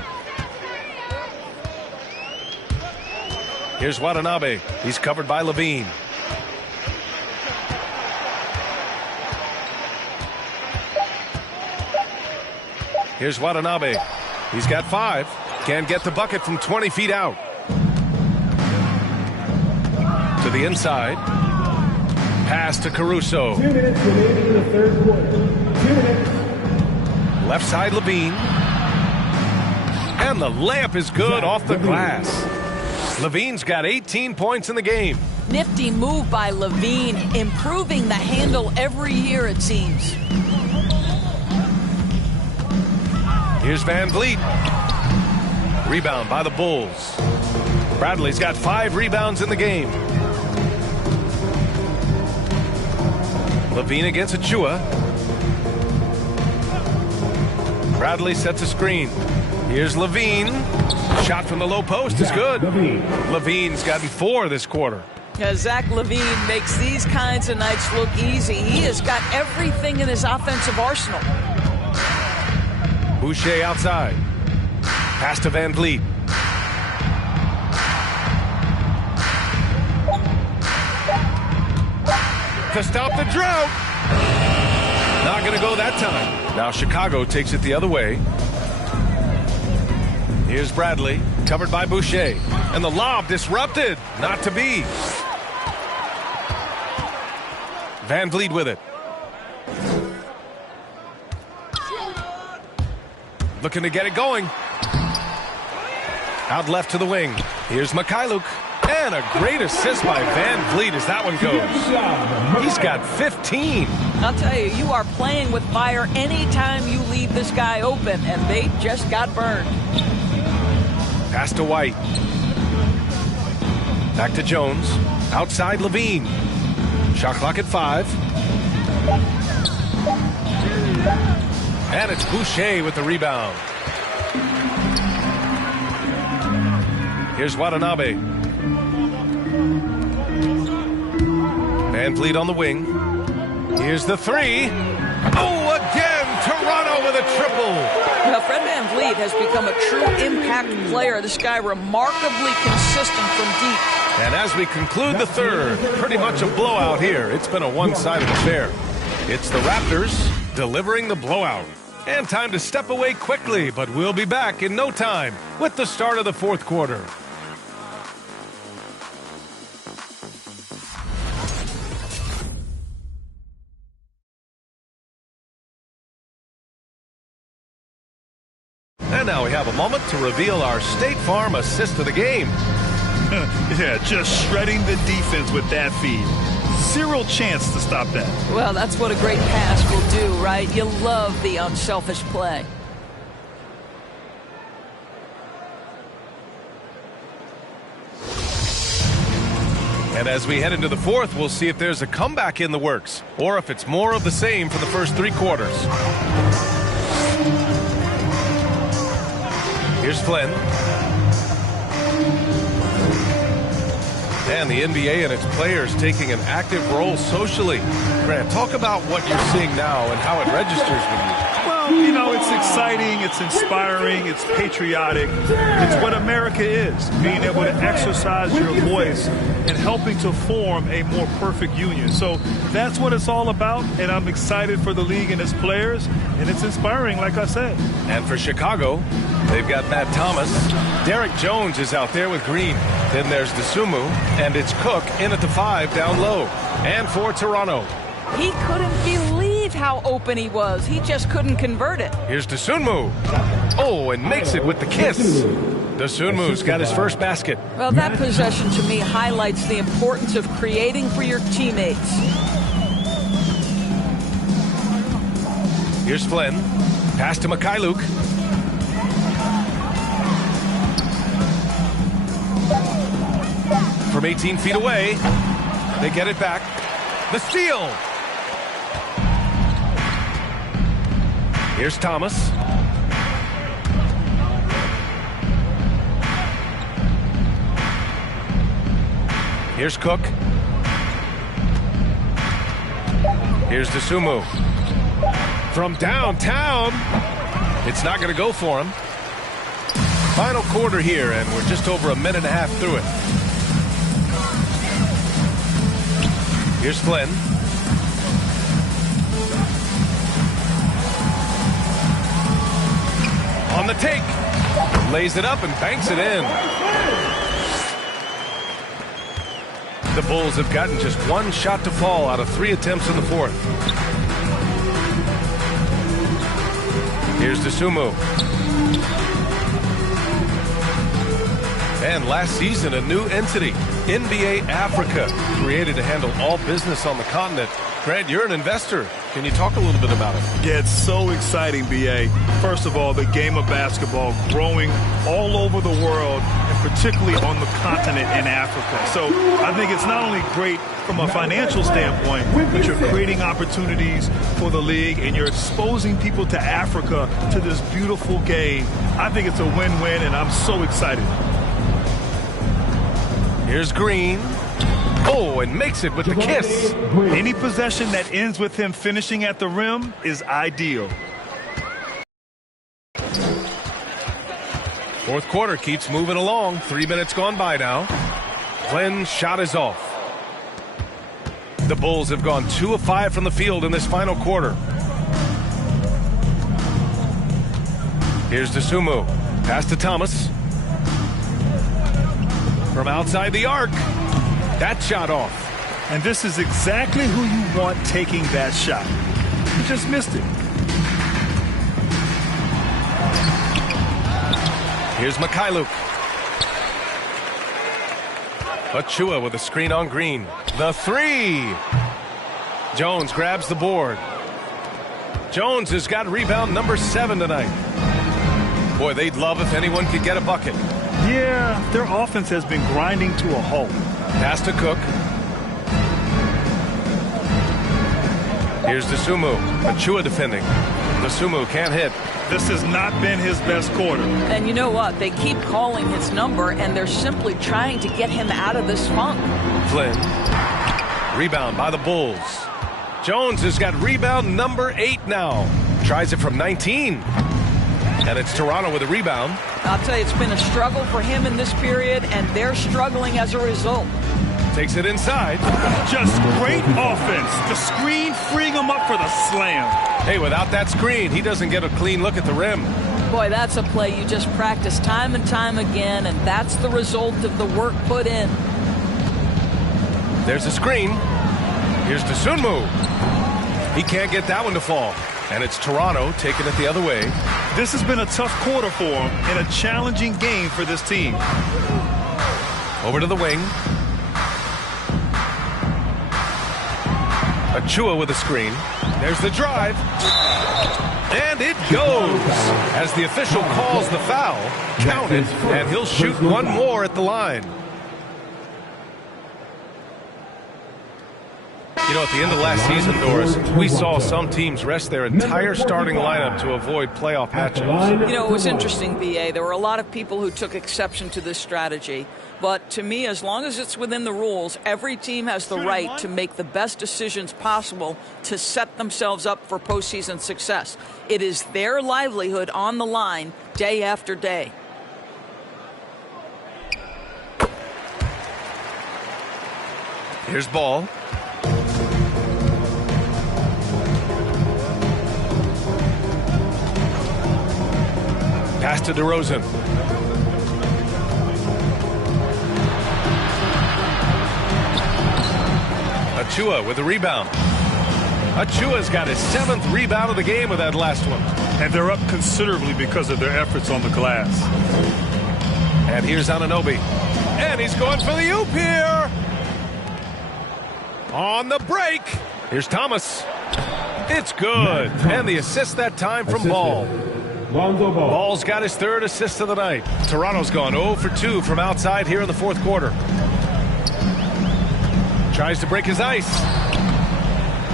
Here's Watanabe. He's covered by Levine. Here's Watanabe. He's got 5. Can't get the bucket from 20 feet out. To the inside. Pass to Caruso. 2 minutes remaining in the third quarter. 2 minutes. Left side Levine. And the layup is good off the glass. Levine's got 18 points in the game. Nifty move by Levine, improving the handle every year, it seems. Here's Van Vliet. Rebound by the Bulls. Bradley's got 5 rebounds in the game. Levine against Achua. Bradley sets a screen. Here's Levine. Shot from the low post is good. Levine's gotten 4 this quarter. Zach LaVine makes these kinds of nights look easy. He has got everything in his offensive arsenal. Boucher outside. Pass to Van Vliet. To stop the drought. Not going to go that time. Now Chicago takes it the other way. Here's Bradley, covered by Boucher. And the lob disrupted. Not to be. Van Vliet with it. Looking to get it going. Out left to the wing. Here's Mikhailuk. And a great assist by Van Vliet as that one goes. He's got 15. I'll tell you, you are playing with fire anytime you leave this guy open, and they just got burned. Pass to White. Back to Jones. Outside Levine. Shot clock at 5. And it's Boucher with the rebound. Here's Watanabe. Van Vliet on the wing. Here's the 3. Oh, again, Toronto with a triple. Now, Fred Van Vliet has become a true impact player. This guy remarkably consistent from deep. And as we conclude the third, pretty much a blowout here. It's been a one-sided affair. It's the Raptors delivering the blowout. And time to step away quickly, but we'll be back in no time with the start of the fourth quarter. And now we have a moment to reveal our State Farm assist of the game. Yeah, just shredding the defense with that feed. 0 chance to stop that. Well, that's what a great pass will do, right? You love the unselfish play. And as we head into the fourth, we'll see if there's a comeback in the works or if it's more of the same for the first 3 quarters. Here's Flynn. And the NBA and its players taking an active role socially. Grant, talk about what you're seeing now and how it registers with you. Well, You know, it's exciting, it's inspiring, it's patriotic. It's what America is, being able to exercise your voice and helping to form a more perfect union. So that's what it's all about, and I'm excited for the league and its players, and it's inspiring, like I said. And for Chicago, they've got Matt Thomas. Derek Jones is out there with Green. Then there's DeSumo, and it's Cook in at the 5 down low. And for Toronto, He couldn't believe how open he was. He just couldn't convert it. here's DeSumo. Oh, and makes it with the kiss. DeSumo's got his first basket. Well, that possession to me highlights the importance of creating for your teammates. Here's Flynn. Pass to Mikhailuk. From 18 feet away, they get it back. The steal. Here's Thomas. Here's Cook. Here's DeSumo. From downtown, it's not going to go for him. Final quarter here, and we're just over a minute and a half through it. Here's Flynn. On the take. Lays it up and banks it in. The Bulls have gotten just one shot to fall out of 3 attempts in the fourth. Here's DeSumo. And last season, a new entity, NBA Africa, created to handle all business on the continent. Grant, you're an investor. Can you talk a little bit about it? Yeah, it's so exciting, B.A. First of all, the game of basketball growing all over the world, and particularly on the continent in Africa. So I think it's not only great from a financial standpoint, but you're creating opportunities for the league, and you're exposing people to Africa, to this beautiful game. I think it's a win-win, and I'm so excited. Here's Green. Oh, and makes it with the kiss. Any possession that ends with him finishing at the rim is ideal. Fourth quarter keeps moving along. 3 minutes gone by now. Flynn's shot is off. The Bulls have gone 2 of 5 from the field in this final quarter. Here's DeSumo. Pass to Thomas. From outside the arc. That shot off. And this is exactly who you want taking that shot. He just missed it. Here's Mikhailuk. Achua with a screen on Green. The 3. Jones grabs the board. Jones has got rebound number 7 tonight. Boy, they'd love if anyone could get a bucket. Yeah, their offense has been grinding to a halt. Pass to Cook. Here's DeSumo. Achua defending. DeSumo can't hit. This has not been his best quarter. And you know what? They keep calling his number, and they're simply trying to get him out of this funk. Flynn. Rebound by the Bulls. Jones has got rebound number 8 now. Tries it from 19. And it's Toronto with a rebound. I'll tell you, it's been a struggle for him in this period, and they're struggling as a result. Takes it inside. Just great offense. The screen freeing him up for the slam. Hey, without that screen, he doesn't get a clean look at the rim. Boy, that's a play you just practice time and time again, and that's the result of the work put in. There's a screen. Here's DeSumo. He can't get that one to fall. And it's Toronto taking it the other way. This has been a tough quarter for him and a challenging game for this team. Over to the wing. Achua with a screen. There's the drive. And it goes. As the official calls the foul, count it, and he'll shoot one more at the line. You know, at the end of last season, Doris, we saw some teams rest their entire starting lineup to avoid playoff matchups. You know, it was interesting, B.A. There were a lot of people who took exception to this strategy. But to me, as long as it's within the rules, every team has the right to make the best decisions possible to set themselves up for postseason success. It is their livelihood on the line day after day. Here's ball. Pass to DeRozan. Achua with the rebound. Achua's got his 7th rebound of the game with that last one. And they're up considerably because of their efforts on the glass. And here's Anunoby. And he's going for the oop here. On the break. Here's Thomas. It's good. And the assist that time from Ball. Ball's got his 3rd assist of the night. Toronto's gone 0 for 2 from outside here in the 4th quarter. Tries to break his ice.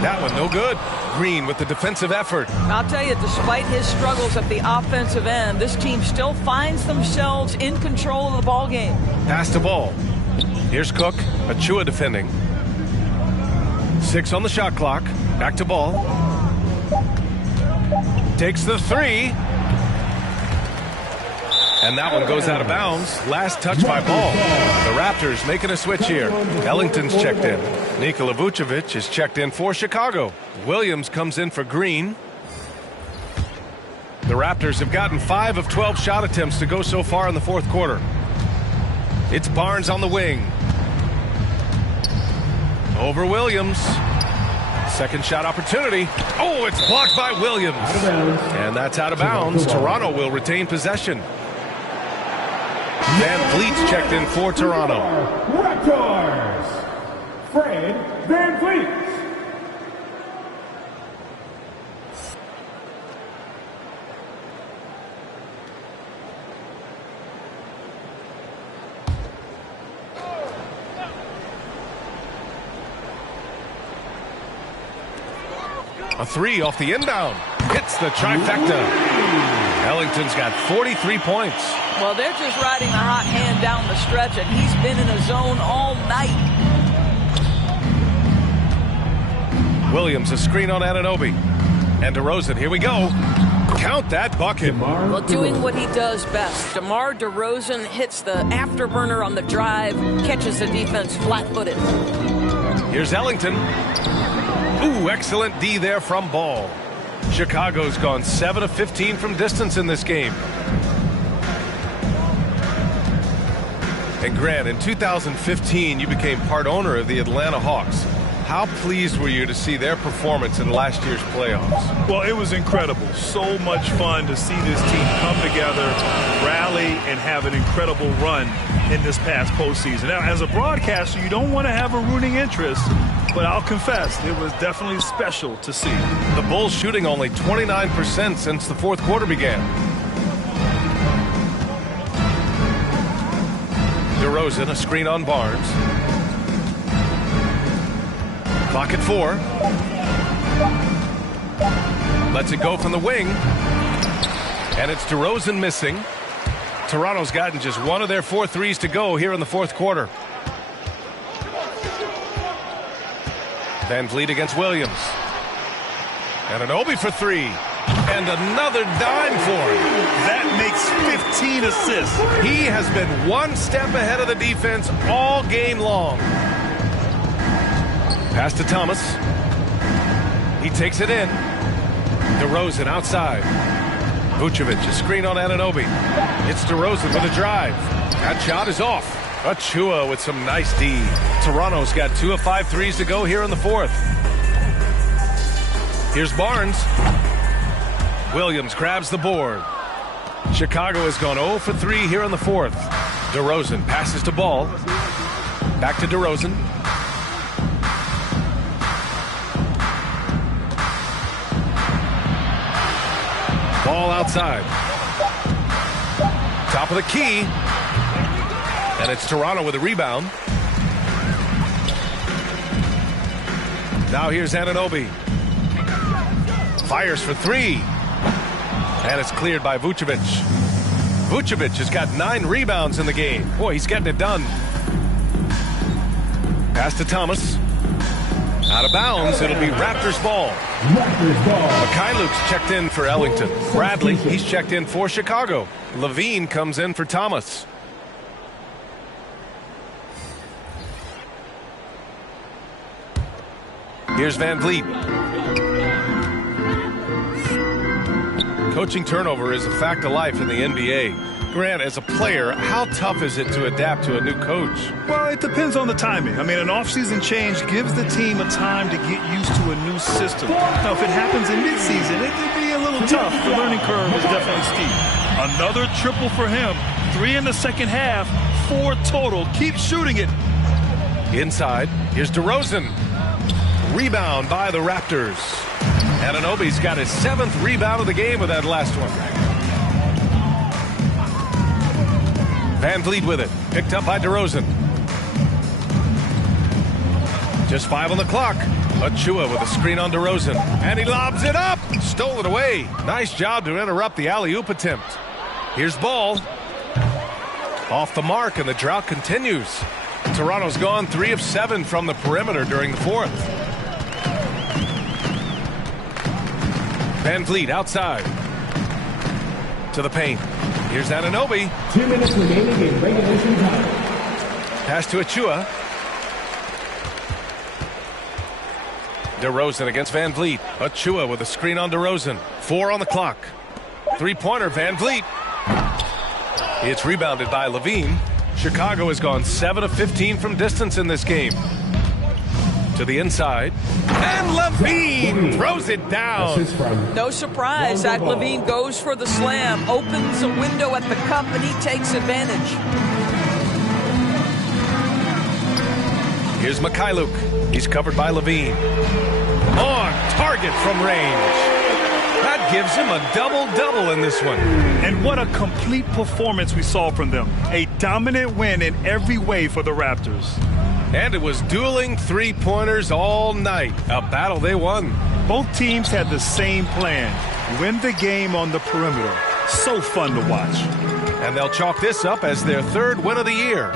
That one no good. Green with the defensive effort. I'll tell you, despite his struggles at the offensive end, this team still finds themselves in control of the ball game. Pass to Ball. Here's Cook. Achua defending. 6 on the shot clock. Back to Ball. Takes the 3. And that one goes out of bounds. Last touch by Ball. The Raptors making a switch here. Ellington's checked in. Nikola Vucevic is checked in for Chicago. Williams comes in for Green. The Raptors have gotten 5 of 12 shot attempts to go so far in the 4th quarter. It's Barnes on the wing. Over Williams. Second shot opportunity. Oh, it's blocked by Williams. And that's out of bounds. Toronto will retain possession. Van Vliet's checked in for Toronto. Raptors, Fred Van Vliet. A 3 off the inbound. Hits the trifecta. Ellington's got 43 points. Well, they're just riding a hot hand down the stretch, and he's been in a zone all night. Williams, a screen on Anunoby. And DeRozan, here we go. Count that bucket. Well, doing what he does best. DeMar DeRozan hits the afterburner on the drive, catches the defense flat-footed. Here's Ellington. Ooh, excellent D there from Ball. Chicago's gone 7 of 15 from distance in this game. And Grant, in 2015, you became part owner of the Atlanta Hawks. How pleased were you to see their performance in last year's playoffs? Well, it was incredible. So much fun to see this team come together, rally, and have an incredible run in this past postseason. Now, as a broadcaster, you don't want to have a rooting interest, but I'll confess, it was definitely special to see. The Bulls shooting only 29% since the 4th quarter began. DeRozan, a screen on Barnes. Clock at 4. Lets it go from the wing. And it's DeRozan missing. Toronto's gotten just 1 of their 4 threes to go here in the 4th quarter. Van Vliet against Williams. And Anunoby for 3. And another dime for him. That makes 15 assists. He has been 1 step ahead of the defense all game long. Pass to Thomas. He takes it in. DeRozan outside. Vucevic, a screen on Anunoby. It's DeRozan with a drive. That shot is off. Achua with some nice D. Toronto's got 2 of 5 threes to go here in the 4th. Here's Barnes. Williams grabs the board. Chicago has gone 0 for 3 here in the 4th. DeRozan passes to Ball. Back to DeRozan. Ball outside. Top of the key. And it's Toronto with a rebound. Now here's Anunoby. Fires for three. And it's cleared by Vucevic. Vucevic has got 9 rebounds in the game. Boy, he's getting it done. Pass to Thomas. Out of bounds. It'll be Raptors ball. Mikhailuk's checked in for Ellington. Bradley, he's checked in for Chicago. Levine comes in for Thomas. Here's Van Vliet. Coaching turnover is a fact of life in the NBA. Grant, as a player, how tough is it to adapt to a new coach? Well, it depends on the timing. I mean, an offseason change gives the team a time to get used to a new system. Now, if it happens in midseason, it can be a little tough. The learning curve is definitely steep. Another triple for him. 3 in the second half, 4 total. Keep shooting it. Inside, here's DeRozan. Rebound by the Raptors. Anunoby's got his 7th rebound of the game with that last one. Van Vliet with it. Picked up by DeRozan. Just 5 on the clock. Achua with a screen on DeRozan. And he lobs it up. Stole it away. Nice job to interrupt the alley-oop attempt. Here's Ball. Off the mark, and the drought continues. Toronto's gone 3 of 7 from the perimeter during the 4th. Van Vliet outside. To the paint. Here's Anunoby. 2 minutes remaining in regulation time. Pass to Achua. DeRozan against Van Vliet. Achua with a screen on DeRozan. 4 on the clock. 3-pointer, Van Vliet. It's rebounded by Levine. Chicago has gone 7 of 15 from distance in this game. To the inside. And Levine throws it down. No surprise. Zach Levine goes for the slam. Opens a window at the cup, and he takes advantage. Here's Mikhailuk. He's covered by Levine. On target from range. That gives him a double-double in this one. And what a complete performance we saw from them. A dominant win in every way for the Raptors. And it was dueling 3-pointers all night. A battle they won. Both teams had the same plan. Win the game on the perimeter. So fun to watch. And they'll chalk this up as their 3rd win of the year.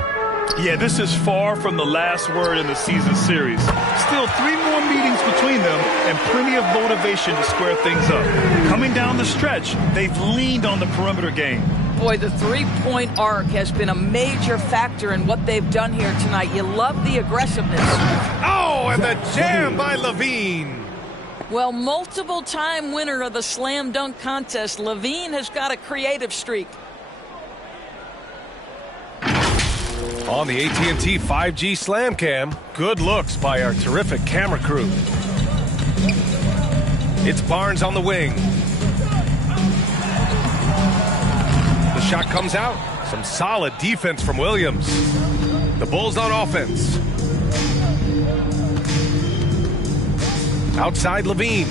Yeah, this is far from the last word in the season series. Still 3 more meetings between them and plenty of motivation to square things up. Coming down the stretch, they've leaned on the perimeter game. Boy, the 3-point arc has been a major factor in what they've done here tonight. You love the aggressiveness. Oh, and the jam by Levine. Well, multiple-time winner of the slam dunk contest, Levine has got a creative streak. On the AT&T 5G Slam Cam, good looks by our terrific camera crew. It's Barnes on the wing. The shot comes out. Some solid defense from Williams. The Bulls on offense. Outside Levine.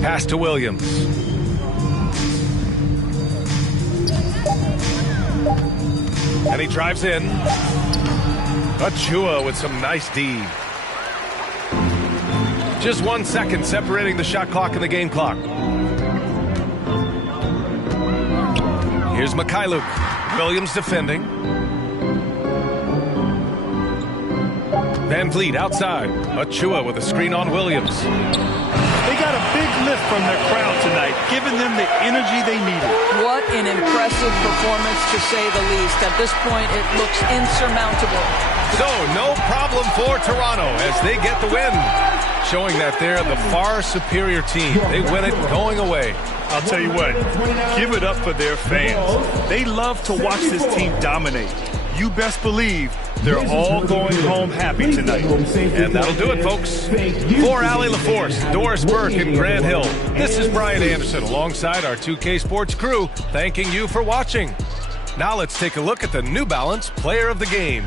Pass to Williams. And he drives in. Achua with some nice D. Just 1 second separating the shot clock and the game clock. Here's Mikhailuk. Williams defending. Van Vliet outside. Achua with a screen on Williams. They got a big lift from their crowd tonight, giving them the energy they needed. What an impressive performance, to say the least. At this point, it looks insurmountable. So, no problem for Toronto as they get the win, showing that they're the far superior team. They win it going away. I'll tell you what, give it up for their fans. They love to watch this team dominate. You best believe they're all going home happy tonight. And that'll do it, folks. For Allie LaForce, Doris Burke, and Grant Hill, this is Brian Anderson alongside our 2K Sports crew, thanking you for watching. Now let's take a look at the New Balance Player of the Game.